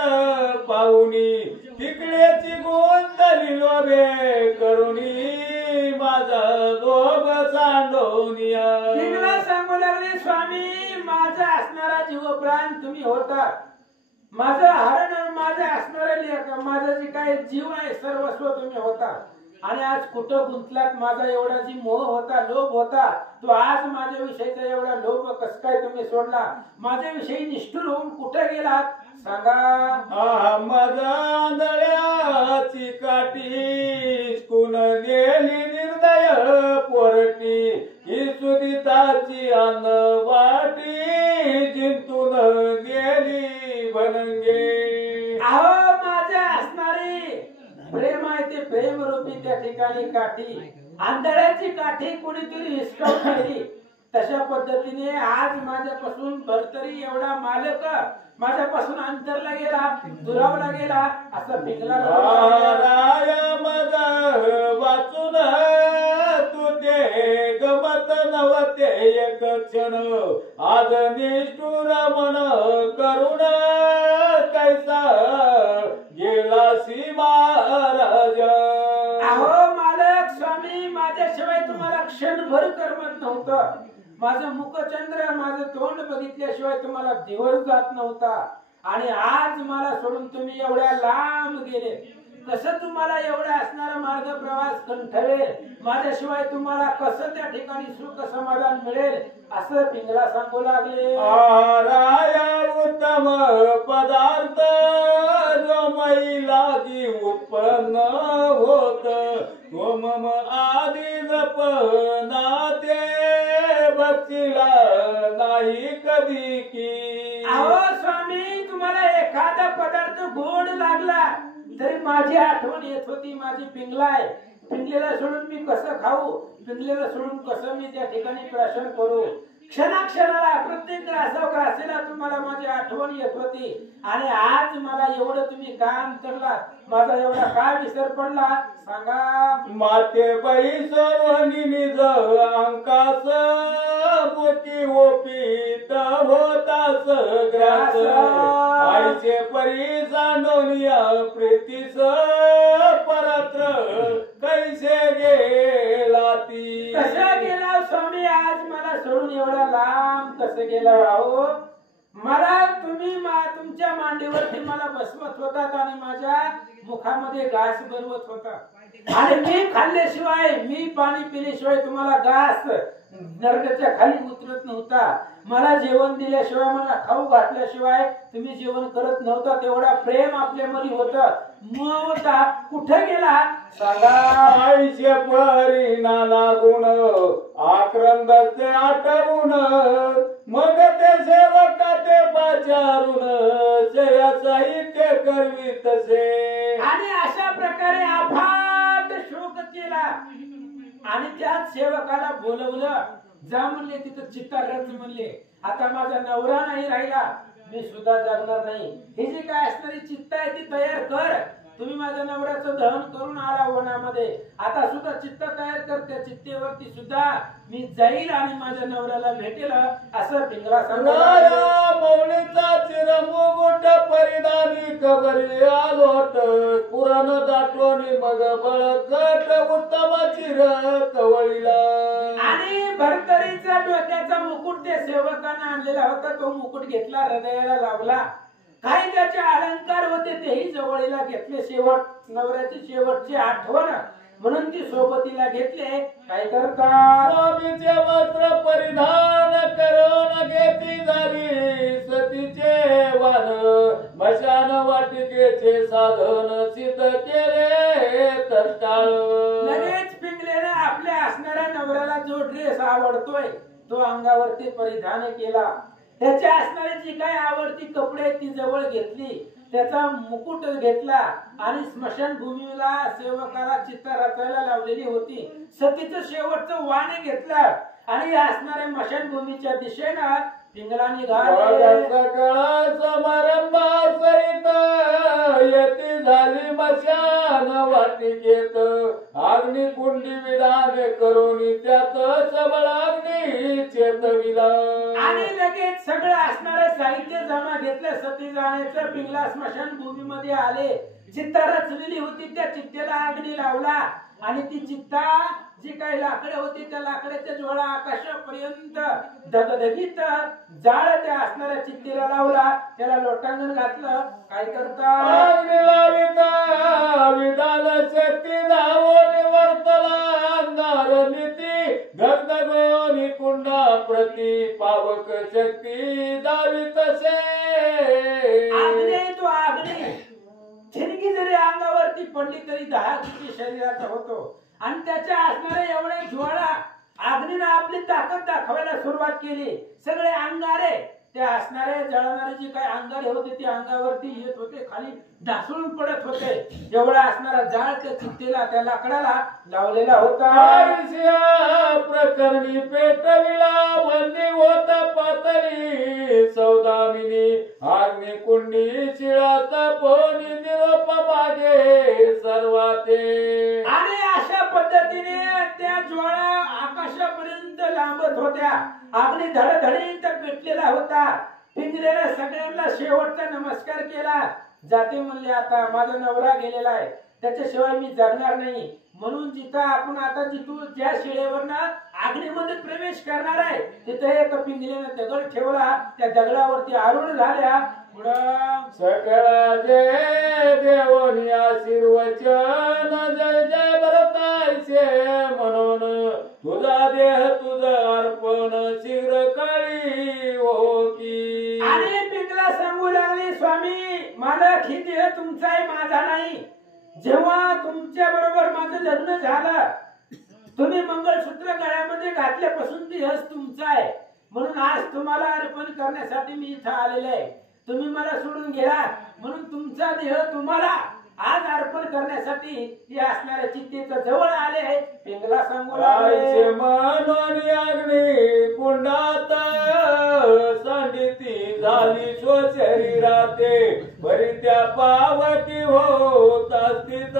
पाहुनी तिकड्याची गोंधली लोभे करुणी माझा लोभ सांडोनिया. तिला सांगू लागले स्वामी माझा असणारा जीव प्राण तुम्ही होता. माझं हरण माझं असणारा लेख माझा जे काय जीव आहे सर्वस्व तुम्ही होता. आणि आज कुठं गुंतलात. माझा एवढा जी मोह होता लोभ होता तो आज माझ्या विषयीचा एवढा लोभ कस काय तुम्ही सोडला. माझ्या विषयी निष्ठुर होऊन कुठे गेलात सांगा. माझा आंधळ्याची काठी कुण नेली निर्दय पोरटी ही सुदिताची अन्न वाटी जिंतून गेली बनंगे. अहो माझ्या असणारी प्रेम आहे ते प्रेम रूपी त्या ठिकाणी काठी आंधळ्याची काठी कोणीतरी हिसकावून नेली. तशा पद्धतीने आज माझ्यापासून भरतरी एवढा मालक माझ्यापासून अंतरला गेला दुरावला गेला. असं पिंगला वाचून तू ते गमत नवते एक क्षण आज निष्ठुर मन करुण कैसा गेला सी महाराज. अहो मालक स्वामी माझ्याशिवाय तुम्हाला क्षणभर करमत नव्हतं. माझं मुखचंद्र माझं तोंड बघितल्याशिवाय तुम्हाला दिवस जात नव्हता. आणि आज मला सोडून तुम्ही एवढ्या लांब गेले. कसं तुम्हाला एवढा असणारा मार्ग प्रवास कंठवेल. माझ्याशिवाय तुम्हाला कसं त्या ठिकाणी सुख समाधान मिळेल असं पिंगला सांगू लागले. राया उत्तम पदार्थ रमई लागी उत्पन्न होत तो मम आधी जपना ते बचिला नाही कधी की. अहो स्वामी तुम्हाला एखादा पदार्थ गोड लागला तरी माझी आठवण येत होती. माझी पिंगला आहे. पिंगलेला सोडून मी कसं खाऊ. पिंगलेला सोडून कसं मी त्या ठिकाणी प्राशन करू. क्षणाक्षणाला प्रत्येक ग्रासाला तुम्हाला माझी आठवण येत होती. आणि आज मला एवढं तुम्ही का अंतरला. माझा एवढा काय विसर पडला सांगा. माते बाई सवनी निज अंकास पोती ओपीत होतास ग्रास आईचे परी सांडोनिया प्रीतीस परत्र कैसे गेला ती. कसा गेला स्वामी आज मला सोडून एवढा लांब कसं गेला. अहो मला तुम्ही तुमच्या मांडीवरती मला बसवत होतात आणि माझ्या मुखामध्ये घास भरवत होता. आणि मी खाल्ल्याशिवाय मी पाणी पिल्याशिवाय तुम्हाला घास नरकाच्या खाली उतरत नव्हता. मला जेवण दिल्याशिवाय मला खाऊ घातल्याशिवाय तुम्ही जेवण करत नव्हता. तेवढा प्रेम आपल्यामध्ये होतं. मग होता कुठे गेला सांगा. आईचे परी नाना गुण आक्रंदचे आठवून मग ते सेवका ते पाचारून जया साहित्य करवी तसे. आणि अशा प्रकारे अफाट शोक केला आणि त्या सेवकाला बोलवलं. जा म्हणले तिथं चित्तारच म्हणले. आता माझा नवरा नाही राहिला मी सुद्धा जगणार नाही. ही जी काय असणारी चित्त आहे ती तयार कर. तुम्ही माझ्या नवऱ्याचं दहन करून आला वनामध्ये, आता सुद्धा चित्त तयार करते, चित्तेवरती सुद्धा मी जाईल आणि माझ्या नवऱ्याला भेटेल असं पिंगला राया मौलीचा चिरमुकुट परिधानी कबरी आलोट पुराण दाटोनी मग बळकट उत्तम चिर कवळीला. आणि भरतरीचा डोक्याचा मुकुट त्या सेवकाने आणलेला होता, तो मुकुट घेतला, हृदयाला लावला. काही त्याचे अलंकार होते तेही जवळीला घेतले. शेवट नवऱ्याची शेवटची आठवण म्हणून ती सोबतीला घेतले. काय करता स्वामीचे वस्त्र परिधान करून घेती झाली सतीचे वान मशान वाटिकेचे साधन सिद्ध केले तर टाळ. लगेच पिंगलेने आपल्या असणाऱ्या नवऱ्याला जो ड्रेस आवडतोय तो अंगावरती परिधान केला. त्याच्या असणारी जी काही आवडती कपडे ती जवळ घेतली, त्याचा मुकुट घेतला आणि स्मशानभूमीला सेवकाला चित्त रचायला लावलेली होती. सतीचं शेवटचं वाण घेतलं आणि असणाऱ्या स्मशानभूमीच्या दिशेनं पिंगला निघाला. सकाळ समारंभासहित येती झाली मशान वाटिकेत अग्निकुंडी विधान करून त्यात सबळ अग्नी चेतविला. आणि लगेच सगळं असणारं साहित्य जमा घेतलं. सती जाण्याचं पिंगला स्मशानभूमीमध्ये आले. चित्ता रचलेली होती, त्या चित्तेला अग्नी लावला आणि ती चित्ता जी काही लाकडे होती त्या लाकडाच्या ज्वाळा आकाशापर्यंत धगधगीत जाळ त्या असणाऱ्या चित्तेला लावला. त्याला लोटांगण घातलं. काय करता अग्नी लाविता विधान शक्ती धावून वर्तला अंगार नीती धगधगोनी कुंडा प्रति पावक शक्ती दावी तसे. अग्नी तो अग्नी ठिणगी जरी अंगावरती पडली तरी दहा किती शरीराचा होतो. आणि त्याच्या असणाऱ्या एवढ्या ज्वाळा अग्नीने आपली ताकद दाखवायला सुरुवात केली. सगळे अंगारे त्या असणारे जळणारे जे काही अंगारे होते ते अंगावरती येत होते, खाली ढासळून पडत होते. एवढा असणारा जाळ त्या चित्तेला त्या लाकडाला लावलेला होता. प्रकरणी पेटविला वंदी होत पातळी सौदामिनी अग्नि कुंडी शिळात पोनी निरोप मागे सर्वाते. आणि अशा पद्धतीने त्या ज्वाळा आकाशापर्यंत लांबत होत्या. अग्नी धडधडीत पेटलेला होता. पिंजऱ्याला सगळ्यांना शेवटचा नमस्कार केला. जाते म्हणले आता माझा नवरा गेलेला आहे, त्याच्याशिवाय मी जगणार नाही. म्हणून जिथं आपण आता जिथून ज्या शिळेवरनं अग्नीमध्ये प्रवेश करणार आहे तिथे एक पिंजऱ्याने दगड ठेवला. त्या दगडावरती आरूढ झाल्या. सकळ जय देवोनी आशीर्वचन जय जय भरतायचे म्हणून तुझा देह तुझ अर्पण शीघ्र काळी हो की. आणि पिंगला सांगू लागली स्वामी मालक ही देह तुमचा आहे, माझा नाही. जेव्हा तुमच्या बरोबर माझं लग्न झालं तुम्ही मंगळसूत्र गळ्यामध्ये घातल्यापासून देह तुमचा आहे, म्हणून आज तुम्हाला अर्पण करण्यासाठी मी इथं आलेले आहे. तुम्ही मला सोडून गेला म्हणून तुमचा देह तुम्हाला आज अर्पण करण्यासाठी या असणाऱ्या चित्तेच्या जवळ आले. पिंगला सांगू लागले मनोनी अग्नी कुंडात सांडिती झाली स्व शरीराते बरी त्या पावती होत स्थित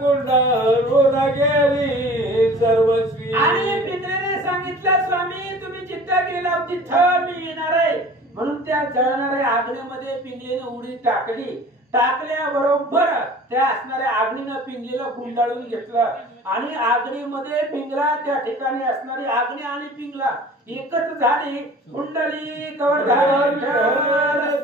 कुंडाळून गेली सर्वस्वी. आणि पिंगल्याने सांगितलं स्वामी तुम्ही जिथं गेला तिथं मी येणार आहे. म्हणून त्या जळणाऱ्या आग्नेमध्ये पिंगलीने उडी टाकली. टाकल्याबरोबर त्या असणाऱ्या आग्नीनं पिंगलीला गुंडाळून घेतलं आणि आग्नीमध्ये पिंगला त्या ठिकाणी असणारी आग्नी आणि पिंगला एकच झाली. कुंडली कवरधारी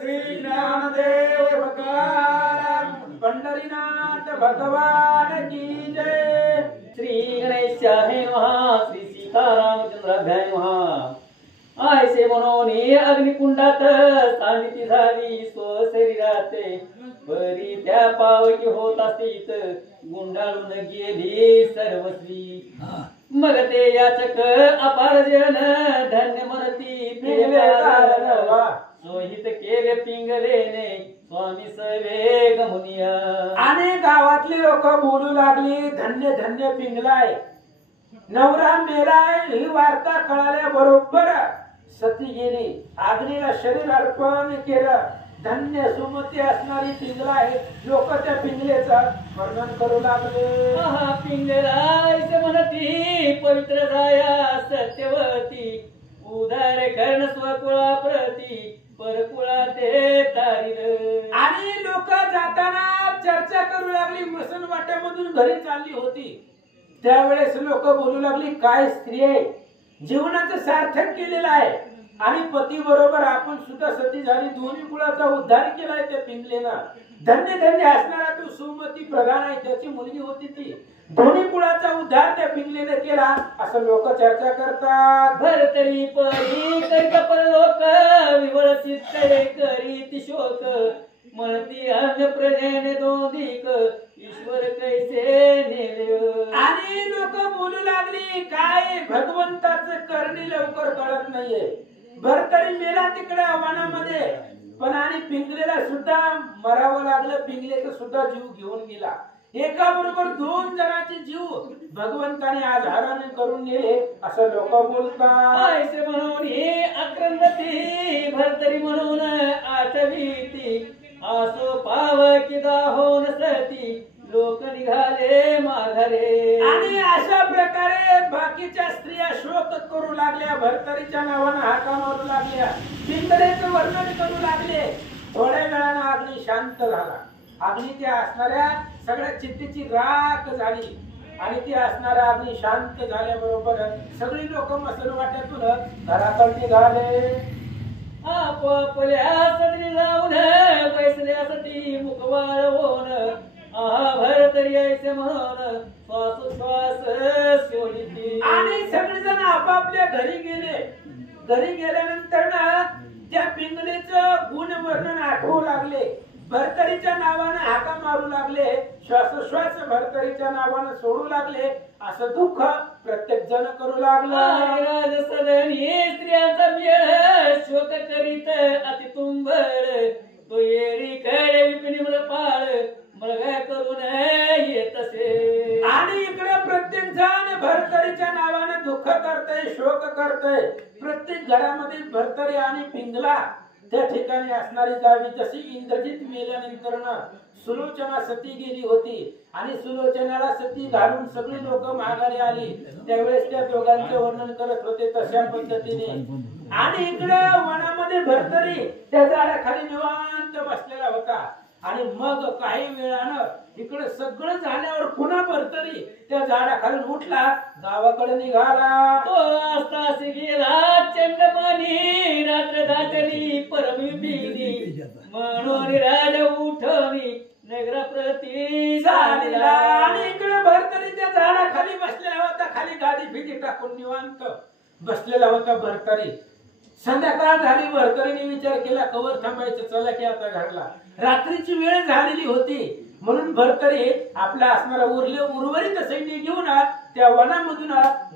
श्री ज्ञानदेव भगवान पंढरीनाथ भगवान की जय. श्री गणेशाय नमः. श्री सीतारामचंद्राभ्याय नमः. ऐसे म्हणून अग्निकुंडात सांडिती झाली स्व शरीराते बरी त्या पावकी होत असतीत गुंडाळून गेली सर्वस्वी. मग ते याचक अपार जन धन्य मनती सोहित केले पिंगलेने स्वामी सवे गमुनिया. आणि गावातली लोक बोलू लागली धन्य धन्य पिंगलाय, नवरा मेलाय. ही वार्ता कळाल्या बरोबर सती गेली, अग्नीला शरीर अर्पण केलं. धन्य सुमती असणारी पिंगला आहे. लोक त्या पिंगलेचं वर्णन करू लागले. हा पिंगला म्हणती पवित्र जाया सत्यवती उदार कर्ण स्वकुळा प्रती परकुळा ते तारील. आणि लोक जाताना चर्चा करू लागली. मसन वाट्यामधून घरी चालली होती त्यावेळेस लोक बोलू लागली, काय स्त्री आहे, जीवनाचं सार्थक केलेलं आहे आणि पती बरोबर आपण सुद्धा सती झाली, दोन्ही कुळाचा उद्धार केलाय त्या पिंगलेनं. धन्य धन्य असणारा तो सुमती प्रधान आहे, त्याची मुलगी होती ती. दोन्ही कुळाचा उद्धार त्या पिंगलेने केला असं लोक चर्चा करतात. भरतरी परी करिता परलोक विवळ चित्त करीती शोक म्हणती अन्य प्रजेने दोधिक ईश्वर कैसे नेले. आणि लोक बोलू लागली, काय भगवंताचं करणी लवकर कळत नाहीये. भरतरी मेला तिकडे वनामध्ये, पण आणि पिंगलेला सुद्धा मरावं लागलं. पिंगलेचा सुद्धा जीव घेऊन गेला. एका बरोबर 2 जणांचे जीव भगवंताने आज हरण करून नेले असं लोक बोलतात. म्हणून ही आक्रंदती भरतरी म्हणून आठवीती असो पाव की दाहोन सती लोक निघाले माघारे. आणि अशा प्रकारे बाकीच्या स्त्रिया शोक करू लागल्या, भरतरीच्या नावानं हाका मारू लागल्या, पिंगलेचं वर्णन करू लागले. थोड्या वेळानं अग्नी शांत झाला. अग्नी त्या असणाऱ्या सगळ्या चित्तीची राख झाली आणि ती असणाऱ्या अग्नी शांत झाल्याबरोबर सगळी लोक मसन वाट्यातून घराकडे निघाले. आपापल्या सदरी जाऊन बैसण्यासाठी मुख वाळवून भरतरी ऐसे म्हणून श्वास सोडली. आणि सगळेजण आपापल्या घरी गेले. घरी गेल्यानंतर ना त्या पिंगलेचं गुण वर्णन आठवू लागले. भरतरीच्या नावानं हाका मारू लागले. श्वासोश्वास भरतरीच्या नावानं सोडू लागले. असं दुःख प्रत्येक जण करू लागला. राजसदनी स्त्रियांचा मेळ शोक करीत अति तुंबळ तो येरी कळे विपिनी पाळ मळगा करून येत असे. आणि इकडे प्रत्येक जण भरतरीच्या नावानं दुःख करतय, शोक करतय. प्रत्येक घरामध्ये भरतरी आणि पिंगला त्या ठिकाणी असणारी जावी. जशी इंद्रजित मेल्यानंतर सुलोचना सती गेली होती आणि सुलोचनाला सती घालून सगळी लोक माघारी आली, त्यावेळेस त्या दोघांचे वर्णन करत होते तशा पद्धतीने. आणि इकडे वनामध्ये भरतरी त्या झाडाखाली निवांत बसलेला होता. आणि मग काही वेळानं इकडे सगळं झाल्यावर पुन्हा भरतरी त्या झाडाखालून उठला, गावाकडे निघाला. तो आस्तास गेला चंडमानी रात्र दाटली परमविपिनी म्हणून राजा उठवणी नगरा प्रती झालेला. आणि इकडे भरतरी त्या झाडाखाली बसलेला होता. खाली गादी फिटी टाकून निवांत बसलेला होता भरतरी. संध्याकाळ झाली. भरतरीने विचार केला कवर थांबायचं, चला की आता घरला. रात्रीची वेळ झालेली होती म्हणून भरतरी आपला असणारा उर्वरित सैन्य घेऊन त्या वनामधून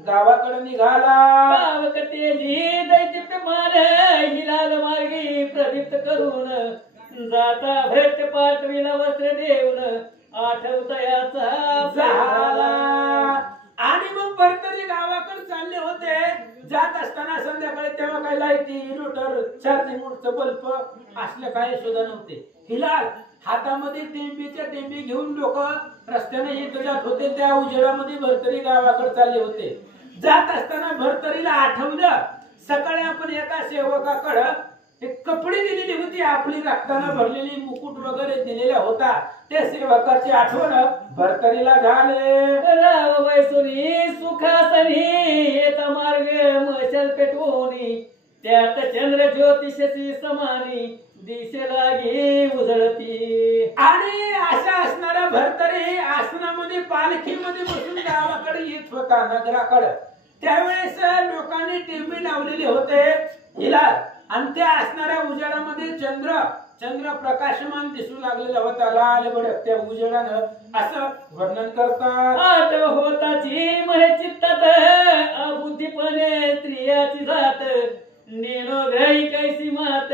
गावाकडे निघाला. गावकतेजी दैत्यमान हिलाल मार्गी प्रदीप्त करून जाता भ्रष्ट पाठविला वस्त्र देऊन आठवतयाचा झाला. आणि मग भरतरी गावाकडे चालले होते. जात असताना संध्याकाळी तेव्हा काही लाईटी इन्व्हर्टर चार्जिंग बल्ब असले काही सुद्धा नव्हते. हिलाल हातामध्ये टेंबीच्या टेंबी घेऊन लोक रस्त्याने येत जात होते. त्या उजेडामध्ये भरतरी गावाकडे चालले होते. जात असताना भरतरीला आठवलं सकाळी आपण एका सेवकाकडे एक कपडे दिलेली होती, आपली रक्तानं भरलेली मुकुट वगैरे दिलेला होता. त्या सेवकाची आठवण भरतरीला झाले. राव वैसुनी सुखासनी येत मार्ग मशाल पेटवूनी त्यात चंद्र ज्योतिषी समानी दिशे लागी उजळती. आणि अशा असणारा भरतरी आसनामध्ये पालखीमध्ये बसून गावाकडे येत होता नगराकडे. त्यावेळेस लोकांनी टेंबी लावलेले होते हिलाल आणि त्या असणाऱ्या उजेडामध्ये चंद्र प्रकाशमान दिसू लागलेला होता. लाल भडक त्या उजेडानं असं वर्णन करतात. आठ होताची महे चित्तात अबुद्धीपणे स्त्रियाची जात नेनो ग्रही कैसी मात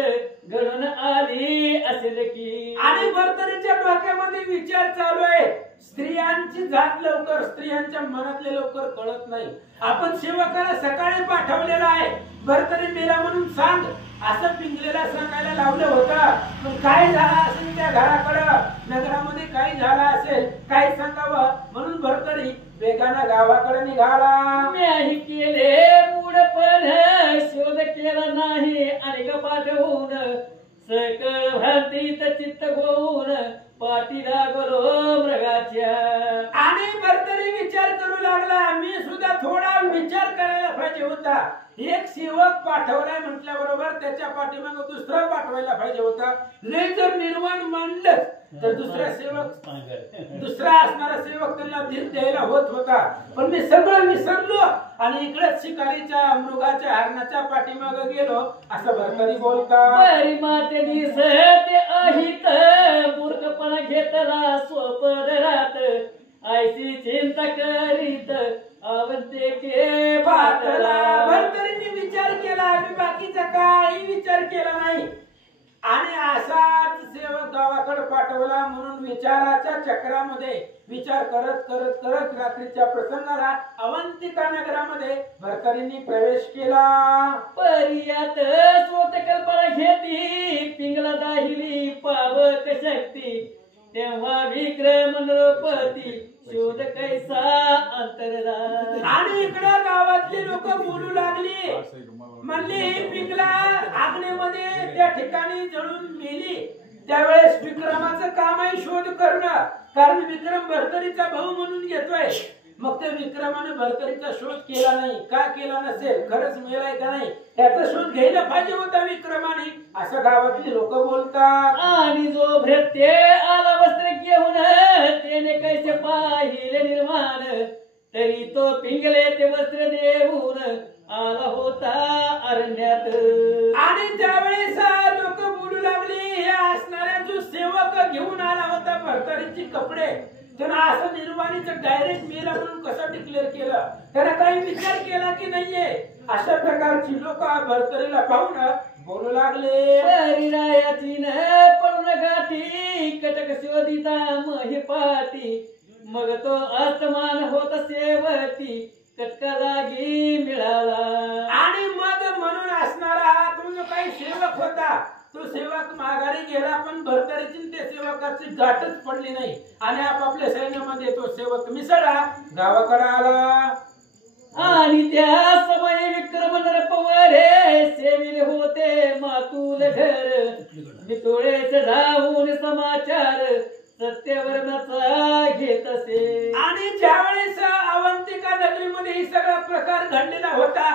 घडून आली असेल की. आणि भरतरीच्या डोक्यामध्ये विचार चालू आहे स्त्रियांची जात लवकर, स्त्रियांच्या मनातले लवकर कळत नाही. आपण सेवकाला सकाळी पाठवलेला आहे, भरतरी मेला म्हणून सांग असं पिंगलेला सांगायला लावलं होतं. पण काय झालं असेल त्या घराकडं, नगरामध्ये काय झालं असेल, काय सांगावं म्हणून भरतरी वेगानं गावाकडे निघाला. मी केले मूडपण शोध केला नाही आणि पाठवून सकळ भारतीत चित्त होऊन पाठी लागलो मृगाच्या. आणि भरतरी विचार करू लागला, मी सुद्धा थोडा विचार करायला पाहिजे होता. एक सेवक पाठवलाय म्हटल्याबरोबर त्याच्या पाठीमागे दुसरा पाठवायला पाहिजे होता. लय जर निर्माण मांडलं तर दुसरा असणारा सेवक त्यांना धीर द्यायला होत होता. पण मी सगळं विसरलो आणि इकडेच शिकारीच्या मृगाच्या हरणाच्या पाठीमागे गेलो असं भरतरी बोलता. बरी माते दिसते अहित मूर्खपणा घेतला स्वपदरात आयची चिंता करीत आवडते के पातला. भरतरीने विचार केला, मी बाकीचा काही विचार केला नाही आणि असाच सेवक गावाकडे पाठवला. म्हणून विचाराच्या चक्रामध्ये विचार करत करत करत रात्रीच्या प्रसंगाला अवंतिका नगरामध्ये भरतरींनी प्रवेश केला. पर्यात स्वत कल्पना घेती पिंगला दाहिली पावक शक्ती तेव्हा विक्रम नृपती शोध कैसा अंतरला. आणि इकडे गावातली लोक बोलू लागली, म्हणली पिंगला आग्नेमध्ये त्या ठिकाणी जळून मेली. त्यावेळेस विक्रमाचं काम आहे शोध करणं, कारण विक्रम भरतरीचा भाऊ म्हणून घेतोय. मग त्या विक्रमाने भरतरीचा शोध केला नाही. का केला नसेल, खरंच मेलाय का नाही त्याचा शोध घ्यायला पाहिजे होता विक्रमाने, असं गावातली लोक बोलतात. आणि जो भ्रत्य आला वस्त्र घेऊन त्याने कैसे पाहिले निर्माण तरी तो पिंगले ते वस्त्र देऊन आला होता अरण्यात. आणि त्यावेळेस लोक बोलू लागली, हे असणाऱ्या जो सेवक घेऊन आला होता भरतरीचे कपडे त्यानं असं निर्वाणीचं डायरेक्ट मेला म्हणून कसं डिक्लेअर केलं, त्यानं काही विचार केला की नाहीये. अशा प्रकारची लोक भरतरीला पाहून बोलू लागले. रायाची न पडून गाठी कटक शोधिता मही पाठी मग तो आत्मान होत सेवती कटका लागी मिळाला. आणि मग म्हणून असणारा तो जो काही सेवक होता तो सेवक माघारी गेला, पण भरतरीची त्या सेवकाची गाठच पडली नाही आणि आपापल्या सैन्यामध्ये तो सेवक मिसळला गावाकडे आला. आणि त्या समय विक्रम नरपवरे सेविले होते मातुल घर मितोळेच जाऊन समाचार सत्यवर्णाचा घेत असे. आणि ज्यावेळेस अवंतिका नगरीमध्ये ही सगळा प्रकार घडलेला होता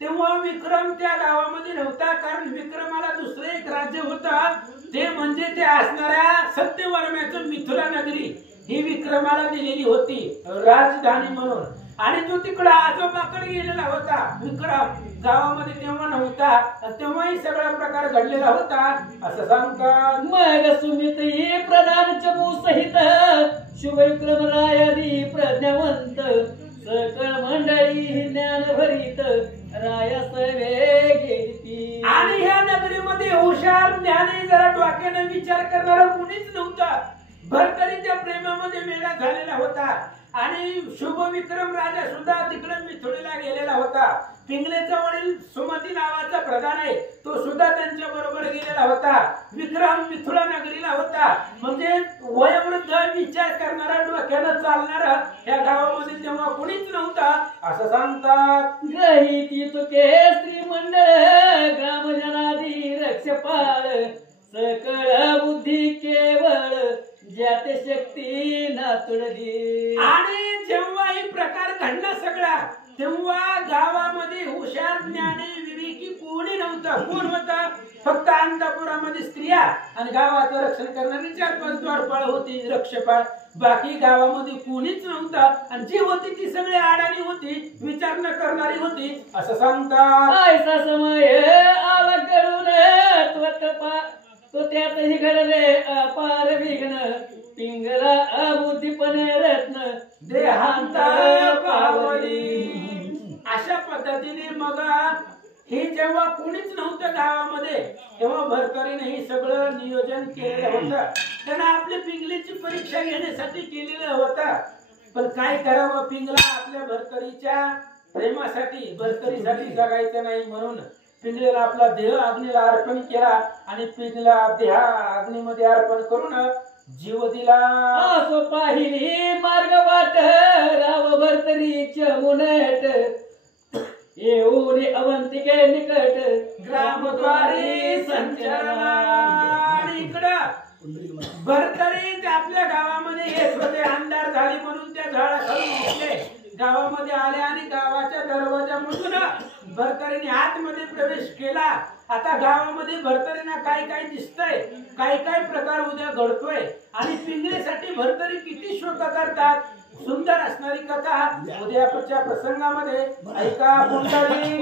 तेव्हा विक्रम त्या गावामध्ये नव्हता, कारण विक्रमाला दुसरं एक राज्य होतं, ते म्हणजे ते असणाऱ्या सत्यवर्माचं मिथिला नगरी ही विक्रमाला दिलेली होती राजधानी म्हणून. आणि तो तिकडे आजोबाकडे गेलेला होता. विक्रम गावामध्ये तेव्हा नव्हता, तेव्हाही सगळा प्रकार घडलेला होता असं सांगतात. मग सुमित्री प्रधान चमू सहित शुभ विक्रम रायादी प्रज्ञावंत सकळ मंडळी ज्ञान भरीत राया सवे घेती. आणि ह्या नगरीमध्ये हुशार ज्ञानी जरा डोक्याने विचार करणारा कुणीच नव्हता. भरतरीच्या प्रेमामध्ये मेळा झालेला होता आणि शुभ विक्रम राजा सुद्धा तिकडे मिथुनीला गेलेला होता. पिंगलेचा वडील सुमती नावाचा प्रधान आहे, तो सुद्धा त्यांच्या बरोबर गेलेला होता. विक्रम मिथुला नगरीला होता. म्हणजे वयोवृद्ध विचार करणारा डोक्यानं चालणारा या गावामध्ये तेव्हा कुणीच नव्हता असं सांगतात. ग्रहिती तुके स्त्री मंडळ ग्रामजनादी रक्षपाळ सकळ बुद्धी केवळ ज्याते शक्ती नातुडली. आणि जेव्हा ही प्रकार घडला सगळा तेव्हा गावामध्ये हुशार ज्ञानी विवेकी कोणी नव्हतं. कोण होता? फक्त अंतपुरामध्ये स्त्रिया आणि गावाचं रक्षण करणारी 4-5 द्वारपाळ होती रक्षपाळ. बाकी गावामध्ये कोणीच नव्हतं आणि जी होती ती सगळी अडाणी होती, विचार न करणारी होती असं सांगतात. ऐसा समय आला घडून तो त्यातही घडले अपार विघ्न पिंगला अबुद्धीपणे रत्न देहांत पावली. अशा पद्धतीने मग हे जेव्हा कोणीच नव्हतं गावामध्ये तेव्हा भरकरीने हे सगळं नियोजन केलेलं होतं. त्यांना आपली पिंगलीची परीक्षा घेण्यासाठी केलेलं होतं. पण काय करावं, पिंगला आपल्या भरकरीच्या प्रेमासाठी भरकरीसाठी जगायचं नाही म्हणून पिंगलेला आपला देह अग्नीला अर्पण केला आणि पिंगला देहा अग्नीमध्ये अर्पण करून जीव दिला. असो पाहिली मार्ग वाट राव भरतरीच्या मुनट येऊन अवंतिके निकट ग्रामद्वारी संचरणा. इकडं भरतरी आपल्या गावामध्ये येत होते. अंधार झाली म्हणून त्या झाडाखाली उठले. गावामध्ये आले आणि गावाच्या दरवाजामधून भरतरीने आतमध्ये प्रवेश केला. आता गावामध्ये भरतरीना काय काय दिसतंय, काय काय प्रकार उद्या घडतोय आणि पिंगळेसाठी भरतरी किती शोक करतात. सुंदर असणारी कथा उद्याच्या प्रसंगामध्ये ऐका. पुंडलिक